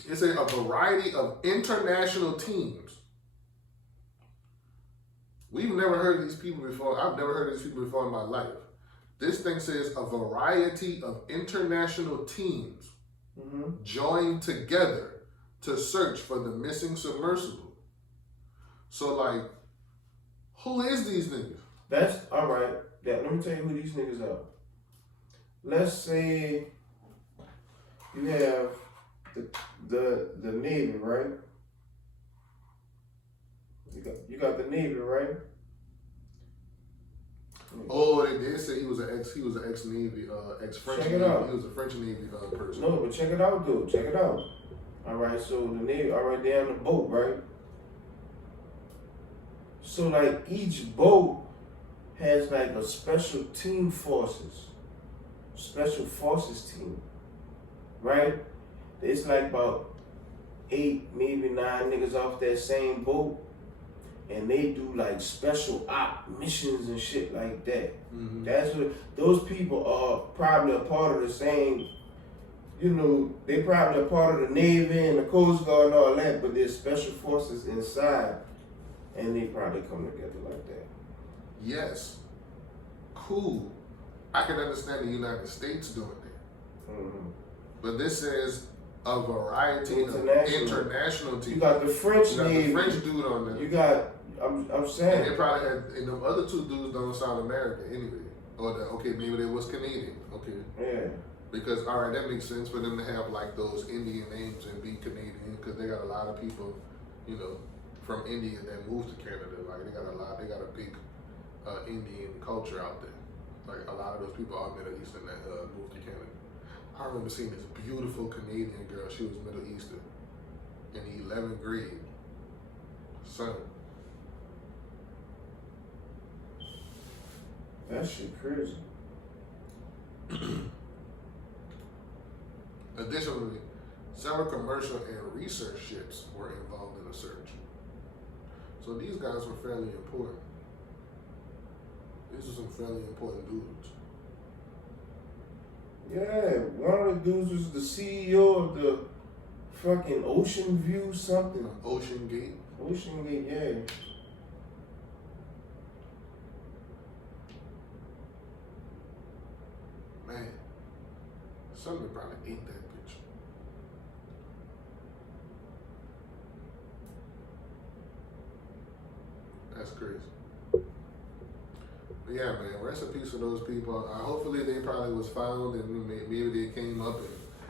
it's a variety of international teams. We've never heard of these people before. I've never heard of these people before in my life. This thing says a variety of international teams joined together to search for the missing submersible. So, like, who is these niggas? That's all right. Let me tell you who these niggas are. Let's say you have the Navy, right? You got the Navy, right? Oh, they did say he was an ex Navy, ex French Navy. He was a French Navy person. No, but check it out, dude. Check it out. All right, so the Navy, all right, they're on the boat, right? So, like, each boat has, like, a special forces team, right? It's like about 8, maybe 9 niggas off that same boat, and they do, like, special op missions and shit like that. Mm-hmm. That's what, those people are probably a part of the same, you know, they probably a part of the Navy and the Coast Guard and all that, but there's special forces inside, and they probably come together like that. Yes. Cool. I can understand the United States doing that. Mm-hmm. But this says a variety of international teams. You got the French Navy. The French dude on there. You got, I'm saying. And they probably had, and the other 2 dudes don't sound American anyway. Or, okay, maybe they was Canadian. Okay. Yeah. Because, all right, that makes sense for them to have, like, those Indian names and be Canadian, because they got a lot of people, you know, from India that moved to Canada. Like, they got a big Indian culture out there. Like, a lot of those people are Middle Eastern that moved to Canada. I remember seeing this beautiful Canadian girl. She was Middle Eastern in the 11th grade. Son. That shit crazy. Additionally, several commercial and research ships were involved in the search. So these guys were fairly important. These are some fairly important dudes. Yeah, one of the dudes was the CEO of the fucking Ocean View something. Ocean Gate? Ocean Gate, yeah. Man, somebody probably ate that bitch. That's crazy. But yeah, man, rest in peace for those people. Hopefully they probably was found and maybe they came up and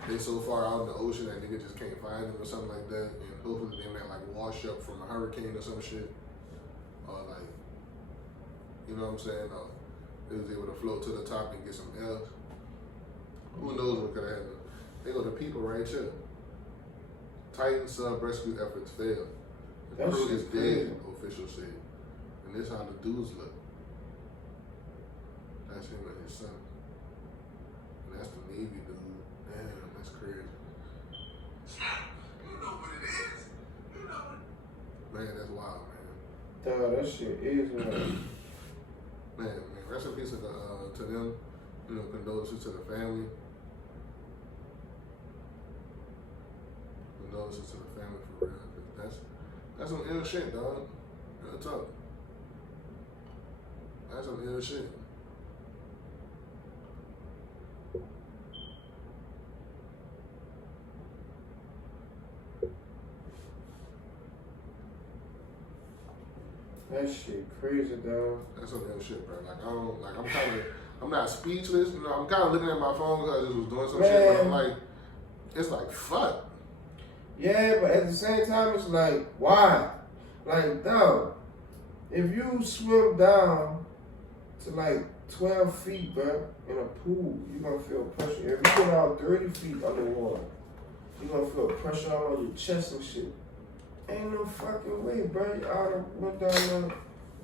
they so far out in the ocean that nigga just can't find them or something like that. And hopefully they might like wash up from a hurricane or some shit. Or like, you know what I'm saying? Or they was able to float to the top and get some air. Who knows what could have happened? They go to people right here. Titan sub rescue efforts failed. The crew is dead, officials said. And this is how the dudes look. That's him and his son. And that's the Navy dude. Damn, that's crazy. You know what it is. You know it. Man, that's wild, man. Dog, that shit is wild. Man, rest in peace to them. You know, condolences to the family. Condolences to the family for real. That's some ill shit, dog. Real talk. That's some ill shit. That shit crazy, dog. That's some real shit, bro. Like, I'm not speechless. You know, I'm kind of looking at my phone because I just was doing some shit, but I'm like, it's like, fuck. Yeah, but at the same time, it's like, why? Like, dog, if you swim down to like 12 feet, bro, in a pool, you're gonna feel pressure. If you get out 30 feet underwater, you're gonna feel pressure all on your chest and shit. Ain't no fucking way, bro. You oughta went down there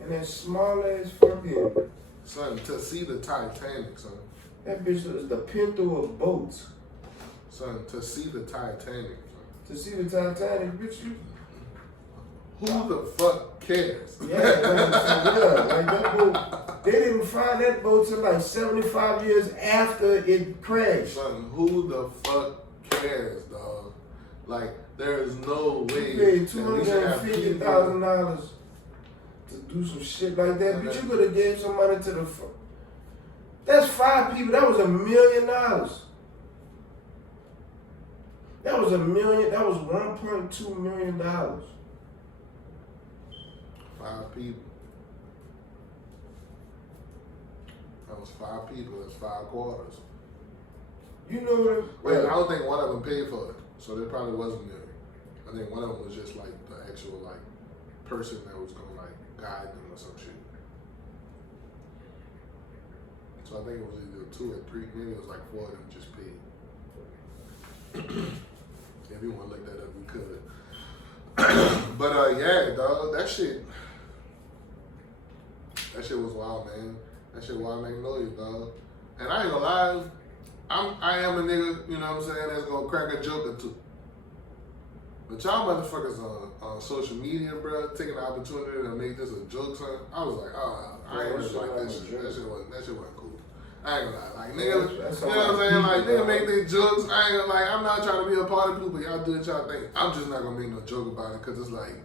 in that small ass fucking. Son, to see the Titanic, son. That bitch is the Pinto of boats. Son, to see the Titanic, son. To see the Titanic, bitch, you. Who the fuck cares? Yeah, like that boat. They didn't find that boat till like 75 years after it crashed. Son, who the fuck cares, dog? Like, there is no way. You paid $250,000 to do some shit like that, but you could have gave some money to the. That's 5 people. That was $1 million. That was $1 million. That was $1.2 million. 5 people. That was 5 people. That's 5 quarters. You know what? Wait, I don't think one of them paid for it, so there probably wasn't million. I think one of them was just like the actual like person that was gonna like guide them or some shit. So I think it was either 2 or 3. Maybe it was like 4 of them just paid. If you want to look that up, we could. But yeah, dog, that shit was wild, man. That shit wild Magnolia, dog. And I ain't gonna lie, I am a nigga, you know what I'm saying, that's gonna crack a joke or two. But y'all motherfuckers on social media, bro, taking the opportunity to make this a joke, son. I was like, oh, I ain't really like that shit. That shit wasn't cool. I ain't gonna lie. Like, niggas, you know what I'm saying? Like, niggas make their jokes. I ain't gonna, like, I'm not trying to be a part of it, but y'all do what y'all think. I'm just not gonna make no joke about it, because it's like,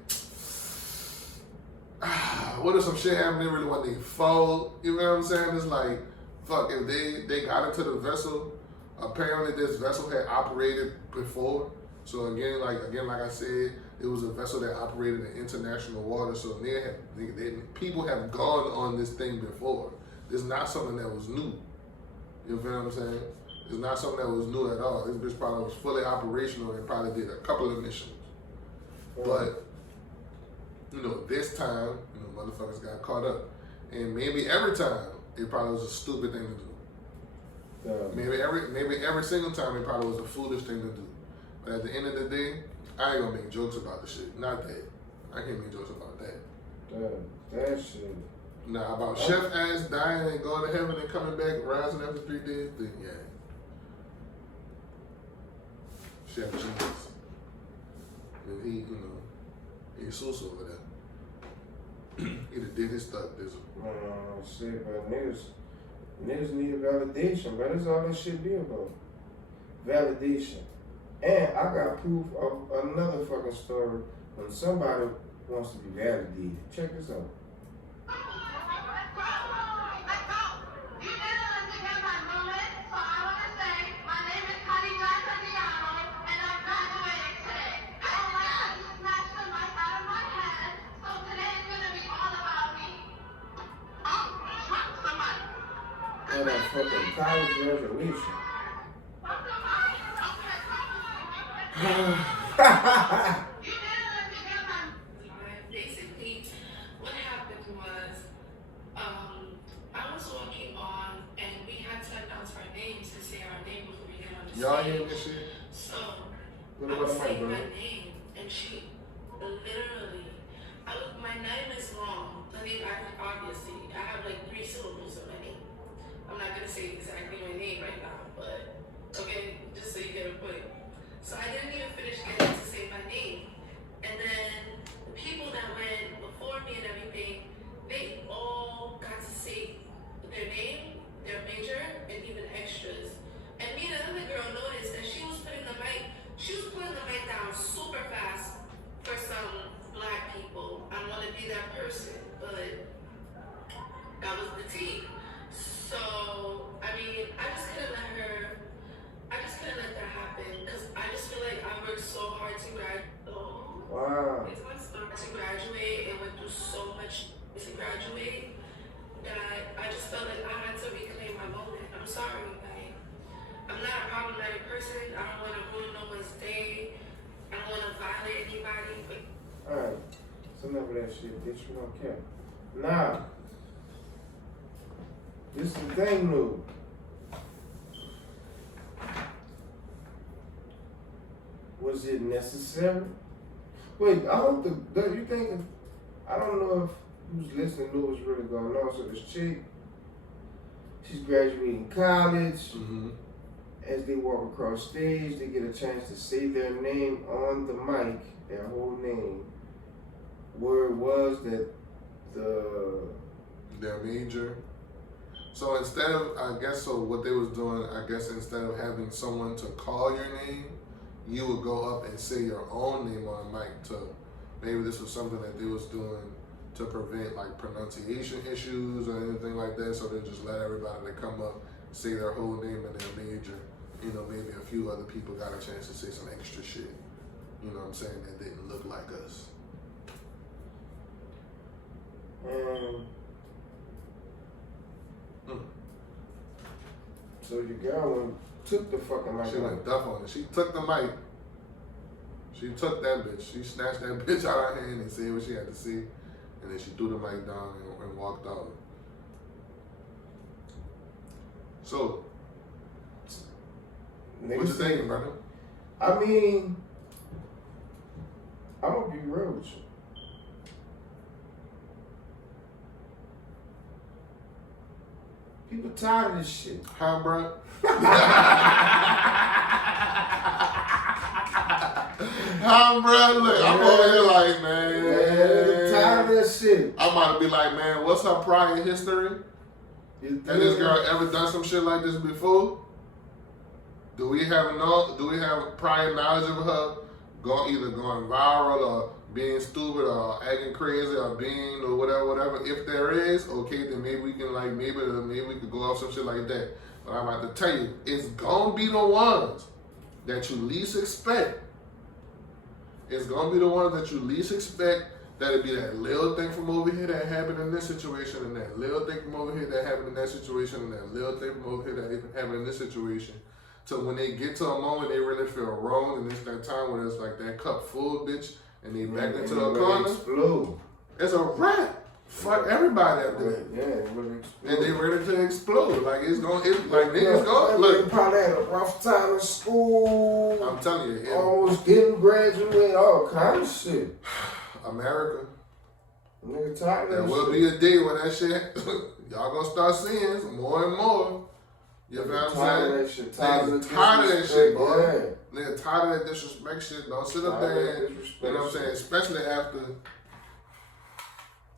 what if some shit happened? They really want their fault. You know what I'm saying? It's like, fuck, if they got into the vessel, apparently this vessel had operated before. So again, like I said, it was a vessel that operated in international water. So people have gone on this thing before. It's not something that was new. You feel what I'm saying? It's not something that was new at all. This bitch probably was fully operational and probably did a couple of missions. But, you know, this time, you know, motherfuckers got caught up. And maybe every time, it probably was a stupid thing to do. Maybe every single time, it probably was a foolish thing to do. But at the end of the day, I ain't gonna make jokes about the shit. Not that. I can't make jokes about that. That shit. Now, about Chef ass dying and going to heaven and coming back, rising after 3 days, then yeah. Chef Jesus. And he, you know, he's so over there. He did his stuff, this. Shit, but niggas need a validation, but that's all that shit be about. Validation. And I got proof of another fucking story when somebody wants to be validated. Check this out. And that fucking college graduation. Basically, what happened was, I was walking on, and we had to announce our names and say our name before we get on the stage. Y'all hear this shit? So, I was saying my name, and she literally, my name is wrong. I mean, obviously, I have like 3 syllables of my name. I'm not gonna say exactly my name right now, but okay, just so you get a point. So I didn't even finish getting to say my name. And then the people that went before me and everything, they all got to say their name, their major, and even extras. And me and another girl noticed that she was putting the mic down super fast for some black people. I want to be that person, but that was the tea. So, I mean, I just couldn't let that happen, because I just feel like I worked so hard to graduate. Wow. To graduate and went through so much enough of that shit, bitch. We don't care. Nah. This is the thing, though. Was it necessary? Wait, I hope you thinking, I don't know if who's listening knew what's really going on. So this chick, she's graduating college. Mm-hmm. As they walk across stage, they get a chance to say their name on the mic, their whole name. Word was that their major. So instead of, I guess, so what they was doing, I guess instead of having someone to call your name, you would go up and say your own name on the mic to, maybe this was something that they was doing to prevent like pronunciation issues or anything like that. So they just let everybody that come up say their whole name and their major. You know, maybe a few other people got a chance to say some extra shit. You know what I'm saying? That didn't look like us. So your girl took the fucking mic. She went duff on it. She took the mic. She took that bitch. She snatched that bitch out of her hand and said what she had to say. And then she threw the mic down and walked out. So, what you thinking, brother? I mean, I'm gonna be real with you. People tired of this shit. Huh, bro? Huh, bro? Look, I'm over here like, man. Tired of that shit. I'm about to be like, man, what's her prior history? Has this girl ever done some shit like this before? Do we have prior knowledge of her either going viral or being stupid or acting crazy or being or whatever? If there is, okay, then maybe we can maybe we could go off some shit like that. But I'm about to tell you, it's gonna be the ones that you least expect. It's gonna be the ones that you least expect. That'll be that little thing from over here that happened in this situation, and that little thing from over here that happened in that situation, and that little thing from over here that happened in this situation. So when they get to a moment they really feel wrong, and it's that time where it's like that cup full, bitch, and they back into a corner. Explode. It's a wrap. Fuck everybody up there. Yeah, it really explode. And they ready to explode. Niggas go. Look, they probably had a rough time in school. I'm telling you, almost didn't graduate, all kind of shit. America. Nigga tired of there that will shit. be a day when that shit y'all gonna start seeing more and more. You know what I'm saying? Tired of that shit, boy. Nigga tired of that disrespect shit. Don't sit up there and, you know what I'm saying? Especially after,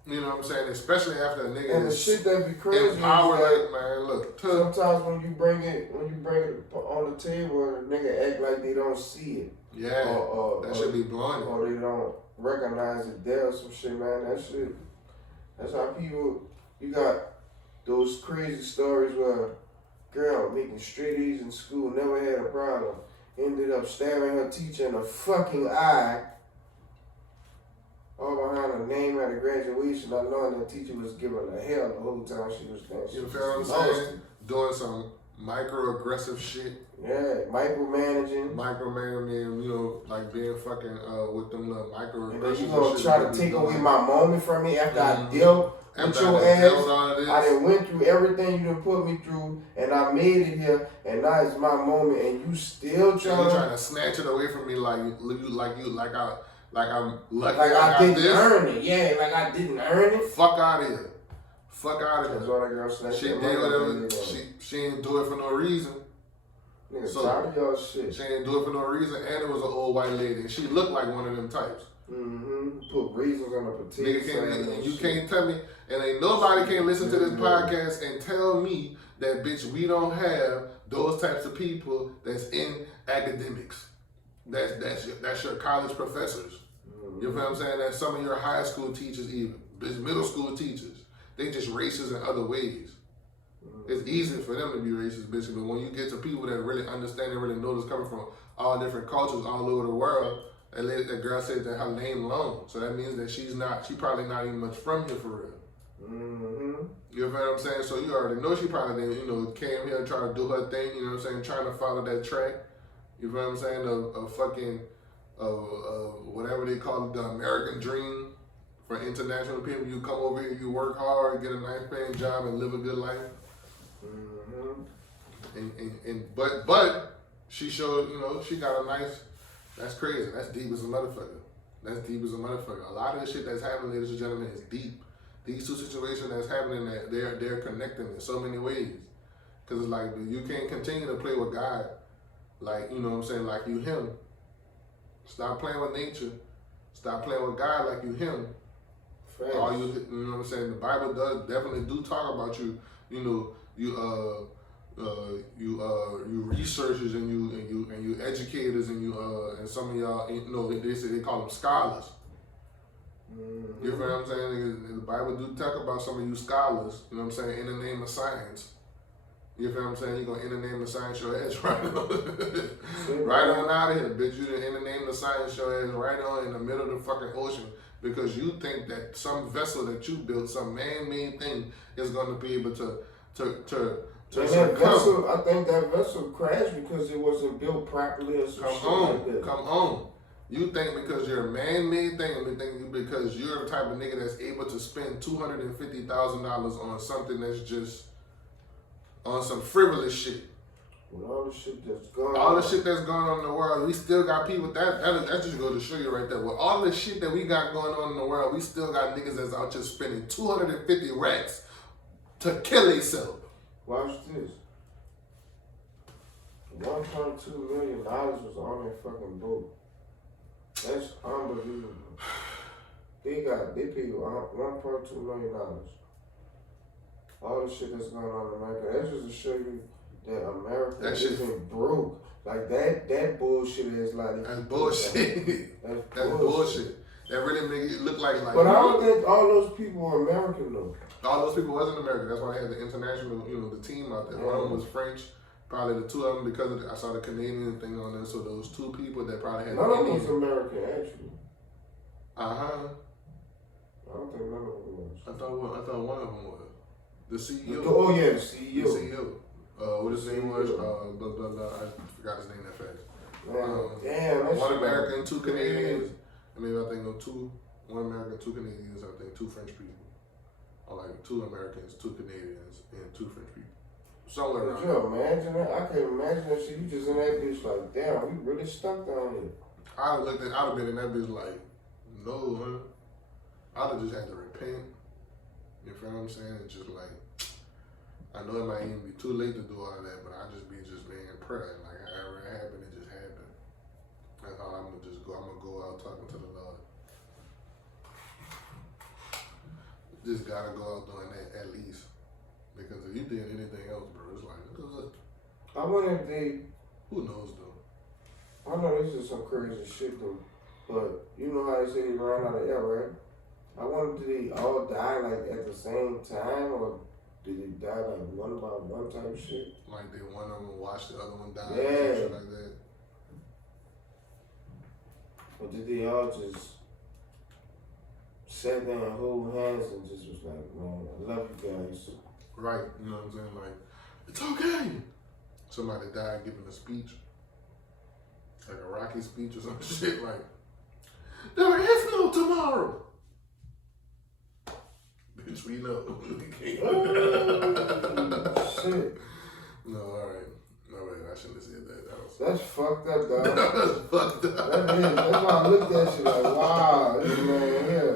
you know what I'm saying? Especially after a nigga and the shit that be crazy empowered, is man, look. Sometimes when you bring it on the table, a nigga act like they don't see it. Yeah, that should be blowing it. Or they don't recognize it there or some shit, man. That shit, that's how people, you got those crazy stories where girl making straight A's in school, never had a problem, ended up stabbing her teacher in the fucking eye, all behind her name at a graduation, not knowing the teacher was giving her hell the whole time she was there. You feel what I'm saying? Doing some microaggressive shit. Yeah, micromanaging, you know, like being fucking with them little microaggressions. And then you gonna try to take away my moment from me after I dealt with your ass. I done went through everything you done put me through, and I made it here, and now it's my moment, and you still trying to snatch it away from me like I'm lucky. Like I didn't earn it. Yeah, like I didn't earn it. Fuck out of here. Fuck out of here. That's all that girl snatched. She did whatever. She didn't do it for no reason. Nigga, tired of y'all shit. She didn't do it for no reason, and it was an old white lady, and she looked like one of them types. Put raisins on a potato. And you can't tell me, and ain't nobody can listen to this podcast and tell me that, bitch, we don't have those types of people that's in academics. That's your college professors. You know what I'm saying? That's some of your high school teachers, even middle school teachers. They just racist in other ways. It's easy for them to be racist, bitch, but when you get to people that really understand and really know this coming from all different cultures all over the world, that girl said that her name alone. So that means that she probably not even much from here for real. You know what I'm saying? So you already know she probably didn't, came here and tried to do her thing, you know what I'm saying, trying to follow that track. You know what I'm saying? Of fucking, whatever they call it, the American dream. for international people. You come over here, you work hard, get a nice paying job, and live a good life. But she showed, she got a nice. That's crazy. That's deep as a motherfucker. That's deep as a motherfucker. A lot of the shit that's happening, ladies and gentlemen, is deep. These two situations that's happening, they're connecting in so many ways. Cause it's like you can't continue to play with God, like like you him. Stop playing with nature. Stop playing with God like you him. All the Bible definitely do talk about you. You researchers and you educators and and some of y'all, they say they call them scholars. You feel what I'm saying? The Bible do talk about some of you scholars. You know what I'm saying? In the name of science. You feel what I'm saying? You gonna in the name of science your ass right on, right on out of here, bitch. You in the name of science your ass right on in the middle of the fucking ocean because you think that some vessel that you built, some man-made thing, is gonna be able to that vessel, I think that vessel crashed because it wasn't built properly or something like that. Come on. You think because you're a man-made thing, and think because you're the type of nigga that's able to spend $250,000 on something that's just on some frivolous shit. With all the shit that's going on. All the shit that's going on in the world, we still got people that just goes to show you right there. With all the shit that we got going on in the world, we still got niggas that's out just spending 250 racks to kill themselves. Watch this. $1.2 million was on that fucking boat. That's unbelievable. They paid $1.2 million. All the shit that's going on in America. That's just to show you that America isn't broke. Like that bullshit is like that's bullshit. That's bullshit. That really make it look like. But I don't think all those people were American though. All those people wasn't American. That's why they had the international, the team out there. One of them was French. Probably the two of them because I saw the Canadian thing on there. So those two people that probably had. None of them was American actually. I don't think none of them was. I thought one of them was the CEO. The CEO. The CEO. What his name was? I forgot his name that fast. Damn, that's one American, two Canadians. And maybe I think one American, two Canadians. I think two French people. Or like 2 Americans, 2 Canadians, and 2 French people. Somewhere around. Could you imagine that? I can't imagine that shit. You just in that bitch like, damn, we really stuck down here. I'd have been in that bitch like, no, huh? I'd have just had to repent. You feel what I'm saying? And just like, I know it might even be too late to do all of that, but I'd just be in prayer. Like, however it happened, it just happened. That's all I'm gonna go out talking to the Lord. Just gotta go out doing that at least. Because if you did anything else, bro, it's like, look. I wonder if they. Who knows though? I know this is some crazy shit though. But you know how they say they ran out of air, right? I wonder did they all die like at the same time or did they die like one by one type shit? Like they one of them watched the other one die yeah. or something like that. Or did they all just sat there and hold hands and just was like, man, I love you guys. Right, you know what I'm saying? Like, it's okay. Somebody died giving a speech, like a Rocky speech or some shit, like, there is no tomorrow. Bitch, we know. Shit. No, alright. No, wait, I shouldn't have said that. That's fucked up, dog. That's fucked up. That's why I looked at shit like, wow, this man here.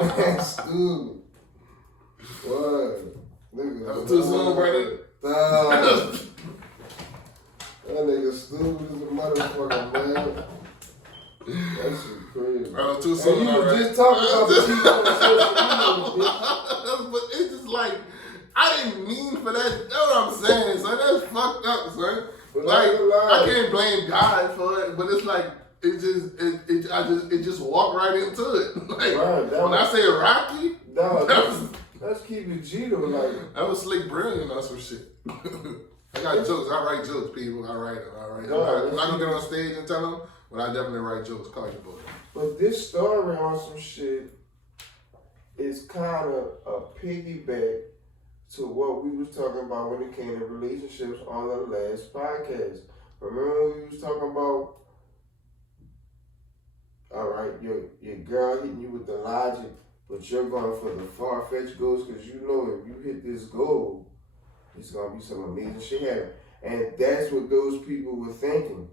Man, stupid. What? Nigga. That was too soon, brother. That nigga stupid as a motherfucker, man. That shit crazy. That was too soon. And you were just talking about the people on social media, bitch. But it's just like, I didn't mean for that. That's what I'm saying, son. That's fucked up, son. But like, I can't blame God for it, but it's like, it just walked right into it. Like, right, when I say Rocky, let's keep it G though. Like, that was Slick Brilliant or some shit. I got jokes. I write jokes, people. I write them. I'm not gonna get on stage and tell them, but I definitely write jokes. Call your boy. But this story on some shit is kind of a piggyback to what we was talking about when it came to relationships on the last podcast. Remember when we was talking about right? Your girl hitting you with the logic, but you're going for the far-fetched goals because you know if you hit this goal, it's going to be some amazing shit happen. And that's what those people were thinking.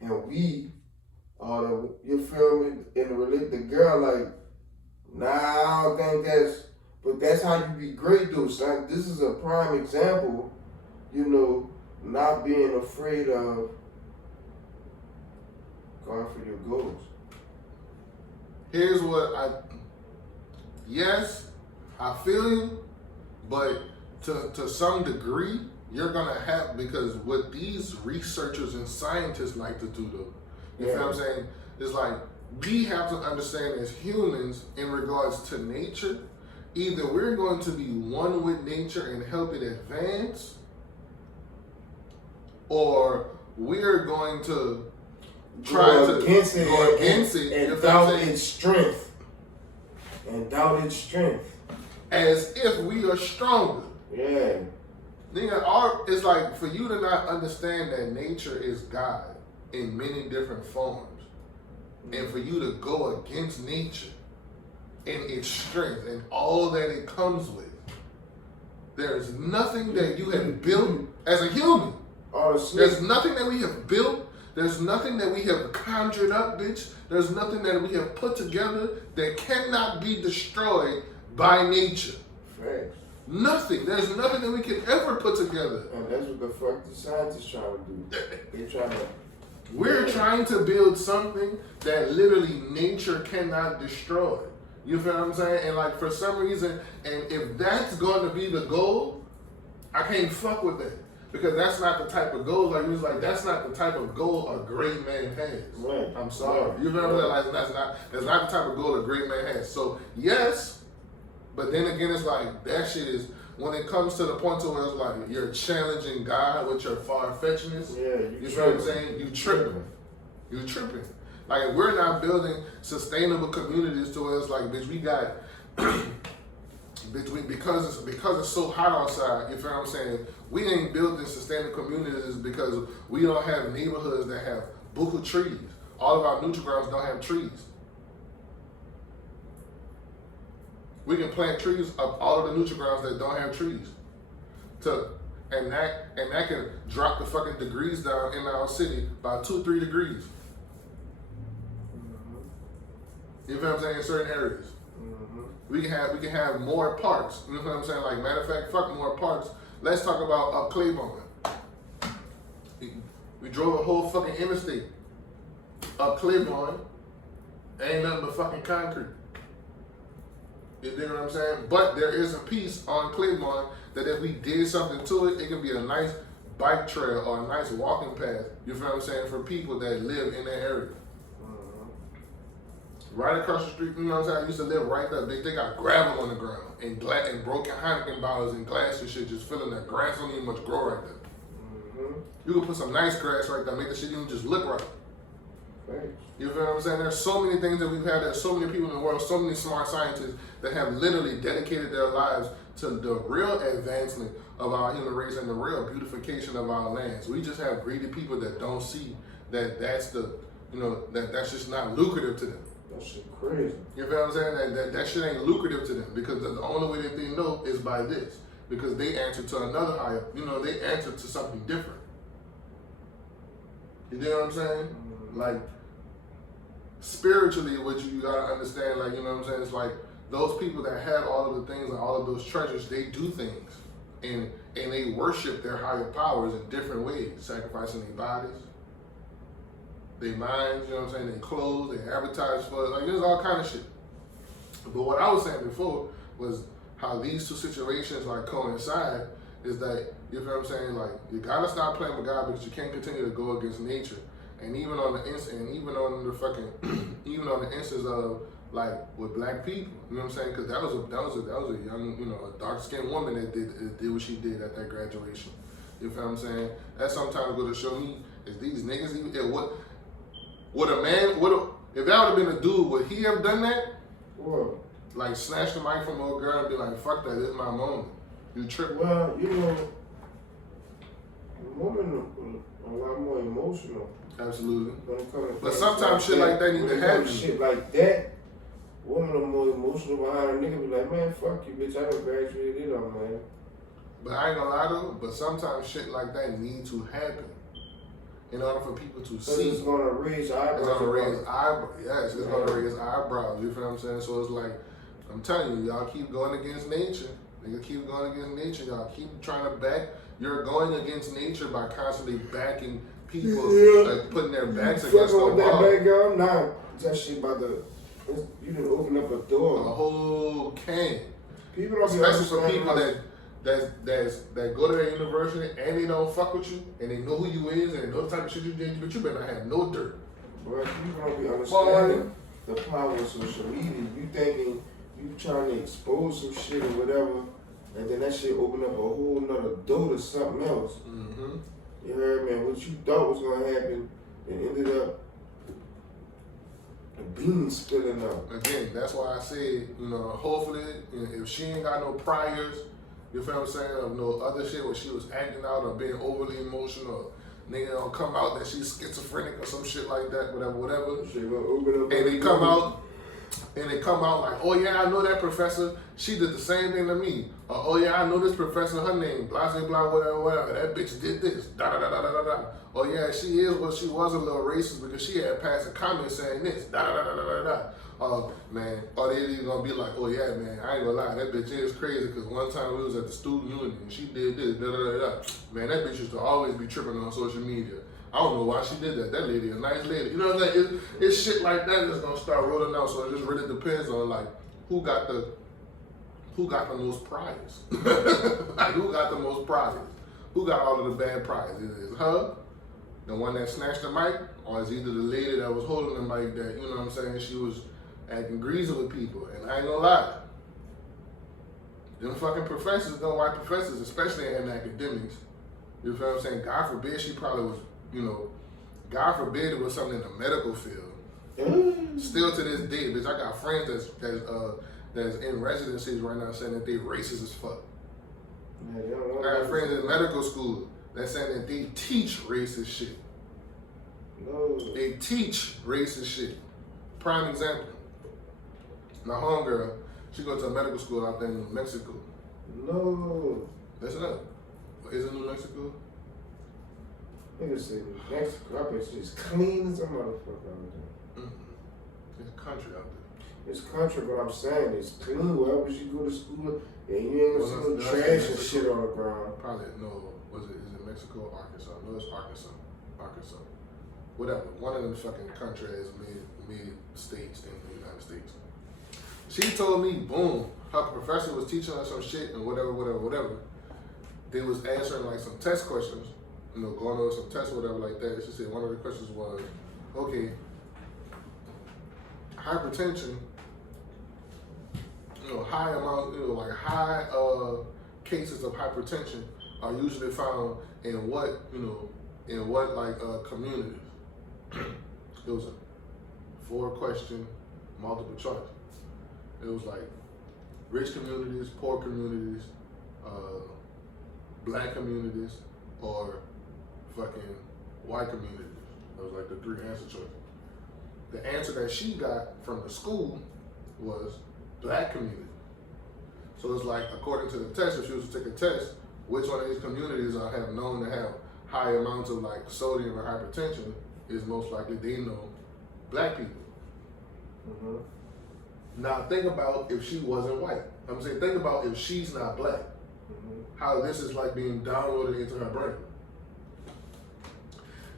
And we, you feel me, in the girl like, nah, I don't think but that's how you be great though, son. This is a prime example, you know, not being afraid of going for your goals. Here's what yes, I feel you, but to some degree, you're gonna have, because what these researchers and scientists like to do though, you feel what I'm saying? It's like, we have to understand as humans in regards to nature, either we're going to be one with nature and help it advance, or we're going to try to go against it and doubt its strength. And doubt its strength. As if we are stronger. Yeah. It's like, for you to not understand that nature is God in many different forms, and for you to go against nature in its strength and all that it comes with, there's nothing that you have built as a human. There's nothing that we have built. There's nothing that we have conjured up, bitch. There's nothing that we have put together that cannot be destroyed by nature. Facts. Nothing. There's nothing that we can ever put together. And that's what the fuck the scientists trying to do. They're trying to... We're trying to build something that literally nature cannot destroy. You feel what I'm saying? And like, for some reason, and if that's going to be the goal, I can't fuck with that. Because that's not the type of goal, like, it was like, that's not the type of goal a great man has. Right. I'm sorry. Right. You feel what I'm saying? Like, that's not the type of goal a great man has. So, yes, but then again, it's like, that shit is, when it comes to the point to where it's like, you're challenging God with your far-fetchedness. Yeah, you feel what I'm saying? You tripping. You tripping. Like, if we're not building sustainable communities to where it's like, bitch, we got, because it's so hot outside, you feel what I'm saying? We ain't building sustainable communities because we don't have neighborhoods that have buku trees. All of our neutral grounds don't have trees. We can plant trees up all of the neutral grounds that don't have trees. And that can drop the fucking degrees down in our city by 2-3 degrees. You feel what I'm saying? In certain areas. We can have more parks. You know what I'm saying? Like, matter of fact, fuck more parks. Let's talk about up Claiborne. We drove a whole fucking interstate up Claiborne. Ain't nothing but fucking concrete. You dig what I'm saying? But there is a piece on Claiborne that if we did something to it, it can be a nice bike trail or a nice walking path. You feel what I'm saying? For people that live in that area. Right across the street, you know what I'm saying? I used to live right there. They got gravel on the ground and broken Heineken bottles and glass and shit just filling there. Grass don't even much grow right there. You can put some nice grass right there, make the shit even just look right. Thanks. You feel what I'm saying? There's so many things that we've had. There's so many people in the world, so many smart scientists that have literally dedicated their lives to the real advancement of our human race and the real beautification of our lands. We just have greedy people that don't see that that's that's just not lucrative to them. That shit crazy. You feel what I'm saying? That shit ain't lucrative to them because the only way that they know is by this. Because they answer to another higher, they answer to something different. You know what I'm saying? Like, spiritually, what you gotta understand, like, you know what I'm saying? It's like those people that have all of the things and all of those treasures, they do things. And they worship their higher powers in different ways, sacrificing their bodies, their minds, you know what I'm saying, their clothes, they advertise for it, like there's all kind of shit. But what I was saying before was how these two situations like coincide is that, you feel what I'm saying, like you gotta stop playing with God because you can't continue to go against nature. And even on the instance of like with black people, you know what I'm saying? Because that was a young, a dark skinned woman that did what she did at that graduation. You feel what I'm saying? That sometimes go to show me is these niggas even if that would have been a dude, would he have done that? What? Like snatch the mic from a old girl and be like, fuck that, this is my moment. You tripping? Well, the woman A lot more emotional. Absolutely. When it comes to but sometimes shit like that need to happen. Shit like that, women are more emotional behind a nigga. Be like, man, fuck you, bitch. I done graduated it on, man. But I ain't gonna lie though. But sometimes shit like that need to happen in order for people to see. It's gonna raise eyebrows. It's gonna raise eyebrows. Yes, it's gonna raise eyebrows. You feel what I'm saying? So it's like, I'm telling you, y'all keep going against nature. Nigga, keep going against nature. Y'all keep trying to back. You're going against nature by constantly backing people, like putting their backs against the wall. That background, nah, that shit about you done open up a door. A whole can. People don't especially for people that go to that university and they don't fuck with you and they know who you is and they know the type of shit you did, but you better not have no dirt. But people don't be understanding the power of social media. You thinking you trying to expose some shit or whatever, and then that shit open up a whole nother door to something else. Mm-hmm. You heard, man? What you thought was gonna happen, it ended up the beans spilling out. Again, that's why I said, hopefully, if she ain't got no priors, you feel what I'm saying, of no other shit where she was acting out or being overly emotional, nigga don't come out that she's schizophrenic or some shit like that, whatever. She gonna open up and they come out like, oh yeah, I know that professor. She did the same thing to me. Oh yeah, I know this professor. Her name, blah blah blah, whatever. That bitch did this. Da da da da da da. Oh yeah, she is what she was a little racist because she had passed a comment saying this. Da da da da da da. Oh man, or they either gonna be like, oh yeah, man, I ain't gonna lie, that bitch is crazy because one time we was at the student union and she did this. Da da da da. Man, that bitch used to always be tripping on social media. I don't know why she did that. That lady, a nice lady. You know what I'm saying? It's shit like that that's gonna start rolling out. So it just really depends on like who got the most prize. Like who got the most prizes? Who got all of the bad prizes? Is it her, the one that snatched the mic, or is either the lady that was holding the mic that, you know what I'm saying, she was acting greasy with people? And I ain't gonna lie, them fucking professors, them white professors, especially in academics, you feel what I'm saying? God forbid she probably was, God forbid it was something in the medical field. Still to this day, bitch, I got friends that's in residencies right now saying that they racist as fuck. I got friends in medical school that saying that they teach racist shit. No. They teach racist shit. Prime example. My homegirl, she goes to a medical school out there in New Mexico. No. Listen up. Is it New Mexico? Nigga say New Mexico. I bet it's clean as a motherfucker out there. It's a country out there. It's country, but I'm saying it's clean wherever you go to school, and you ain't gonna see no trash and shit on the ground. Probably no. Is it Mexico or Arkansas? No, it's Arkansas. Whatever. One of them fucking countries made states in the United States. She told me, boom, her professor was teaching her some shit and whatever. They was answering like some test questions, going over some tests or whatever like that. She said one of the questions was, okay, hypertension, high amount, like high cases of hypertension are usually found in what communities. It was a 4-question multiple choice. It was like rich communities, poor communities, black communities, or fucking white communities. That was like the 3 answer choices. The answer that she got from the school was black community. So it's like, according to the test, if she was to take a test, which one of these communities I have known to have high amounts of like sodium or hypertension is most likely they know black people. Mm-hmm. Now think about if she wasn't white. I'm saying think about if she's not black. How this is like being downloaded into her brain.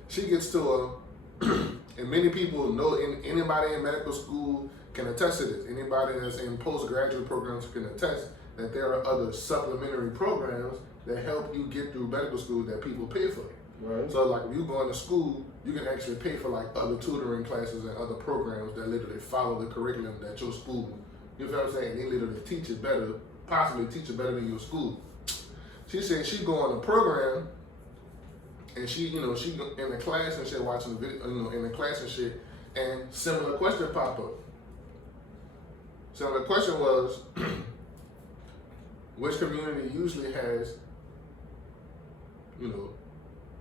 She gets to and many people know, anybody in medical school can attest to this. Anybody that's in postgraduate programs can attest that there are other supplementary programs that help you get through medical school that people pay for. Right. So like if you go into school, you can actually pay for like other tutoring classes and other programs that literally follow the curriculum that your school, you know what I'm saying? They literally teach it better, possibly teach it better than your school. She said she go on a program and she in the class and shit, watching the video, in the class and shit, and similar question pop up. So the question was, which community usually has,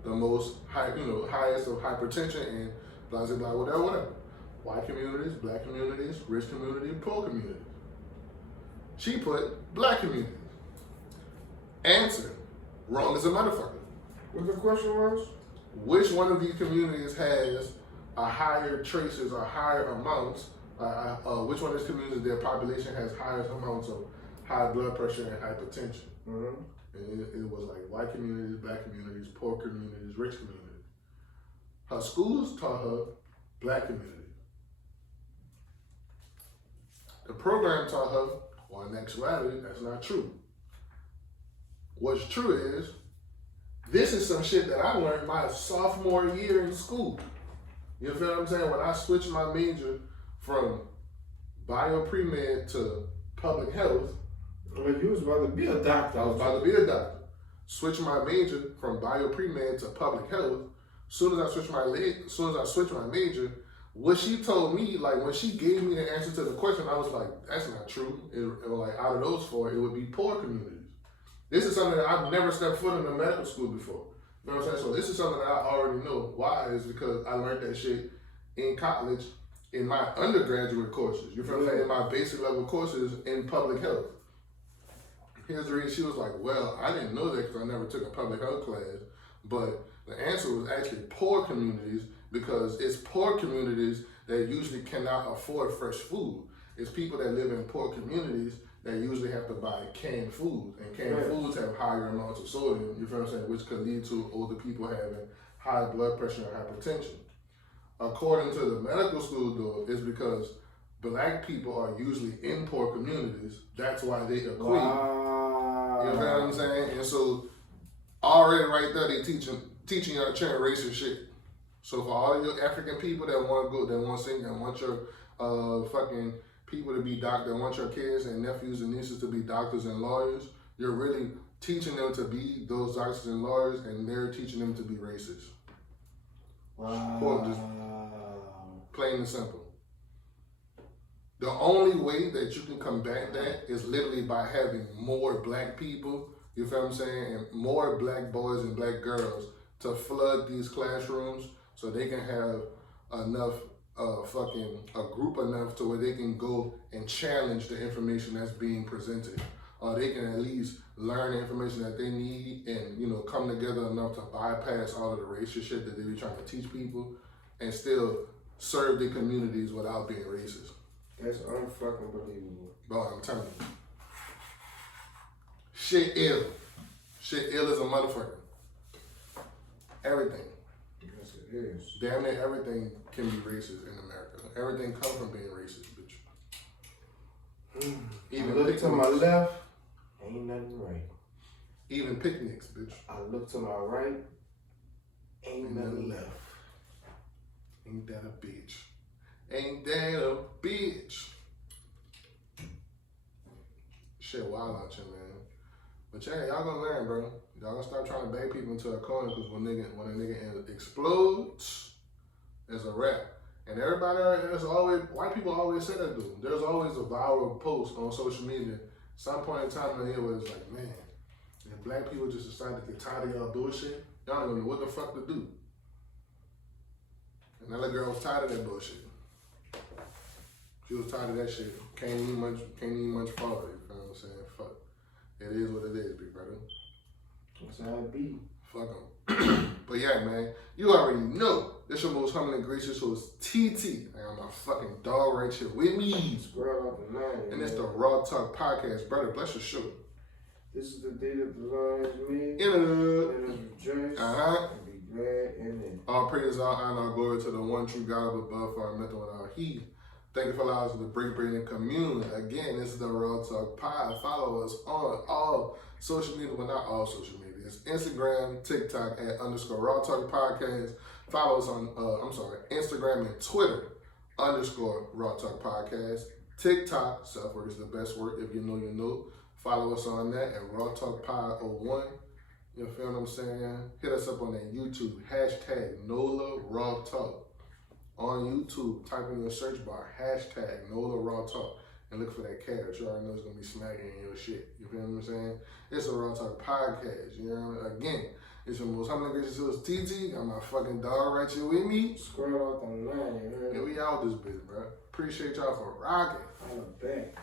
the most highest of hypertension and blah, blah, blah, whatever. White communities, black communities, rich communities, poor communities. She put black communities. Answer, wrong as a motherfucker. What the question was? Which one of these communities has a higher traces or higher amounts? Which one of these communities, their population has higher amounts of high blood pressure and hypertension? Mm-hmm. And it was like white communities, black communities, poor communities, rich communities. Her schools taught her black community. The program taught her, well, in actuality, that's not true. What's true is, this is some shit that I learned my sophomore year in school. You feel what I'm saying? When I switched my major from bio pre-med to public health. Well, you was about to be a doctor. I was about to be a doctor. Switched my major from bio pre-med to public health. Soon as I switched my major, what she told me, like when she gave me the answer to the question, I was like, that's not true. It was like, out of those four, it would be poor communities. This is something that I've never stepped foot in a medical school before. You know what I'm saying? So this is something that I already know. Why? Is because I learned that shit in college, in my undergraduate courses. You feel what I'm saying? In my basic level courses in public health. Here's the reason. She was like, well, I didn't know that because I never took a public health class. But the answer was actually poor communities, because it's poor communities that usually cannot afford fresh food. It's people that live in poor communities that usually have to buy canned food. And canned foods have higher amounts of sodium, you feel what I'm saying, which could lead to older people having high blood pressure and hypertension. According to the medical school, though, it's because black people are usually in poor communities. That's why they equate. Wow. You know what I'm saying? And so already right there, they teaching you how to train racist shit. So for all of your African people that want to go, that want to sing, that want your fucking people to be doctors, that want your kids and nephews and nieces to be doctors and lawyers, you're really teaching them to be those doctors and lawyers, and they're teaching them to be racist. Wow. Just plain and simple. The only way that you can combat that is literally by having more black people, you feel what I'm saying, and more black boys and black girls to flood these classrooms so they can have enough, a group enough to where they can go and challenge the information that's being presented. Or they can at least learn the information that they need and, you know, come together enough to bypass all of the racist shit that they be trying to teach people and still serve the communities without being racist. That's unfucking believable. Bro, I'm telling you. Shit ill. Shit ill as a motherfucker. Everything. Yes, it is. Damn near everything can be racist in America. Everything comes from being racist, bitch. Even I look to my left, ain't nothing right. Even picnics, bitch. I look to my right, ain't nothing left. Ain't that a bitch? Ain't that a bitch? Shit wild out here, man. But yeah, y'all gonna learn, bro. Y'all gonna stop trying to bait people into a corner, because when a nigga explodes, it's a wrap. And everybody, there's always, white people always say that, dude. There's always a viral post on social media, some point in time in the year where it's like, man, if black people just decide to get tired of y'all bullshit, y'all don't even know what the fuck to do. And that little girl was tired of that bullshit. She was tired of that shit. Can't even much fault her, you know what I'm saying? Fuck. It is what it is, big brother. That's how it be. Fuck them. But yeah, man, you already know. This your most humble and gracious host, TT. I got my fucking dog right here with me. Squirrel up the nine. And it's the Raw Talk Podcast. Brother, bless your show. This is the day that the Lord has made. In it. Let us rejoice and be glad in it. All praise, all honor, all glory to the one true God of above, for our mental and our heat. Thank you for allowing us to break bread and commune. Again, this is the Raw Talk Pod. Follow us on all social media, well, not all social media. It's Instagram, TikTok at _Raw Talk Podcast. Follow us on, Instagram and Twitter, _Raw Talk Podcast. TikTok, self-work is the best work. If you know, you know. Follow us on that at Raw Talk Pod 01. You feel what I'm saying? Hit us up on that YouTube, #Nolarawtalk. On YouTube, type in your search bar, #Nolarawtalk, and look for that carrot. You already know it's going to be smacking in your shit. You feel what I'm saying? It's a Raw Talk Podcast. You know, again, It's your most humble gracious host TT. Got my fucking dog right here with me. Square off on 9, you heard? Yeah, we out this bitch, bro. Appreciate y'all for rocking. On the back.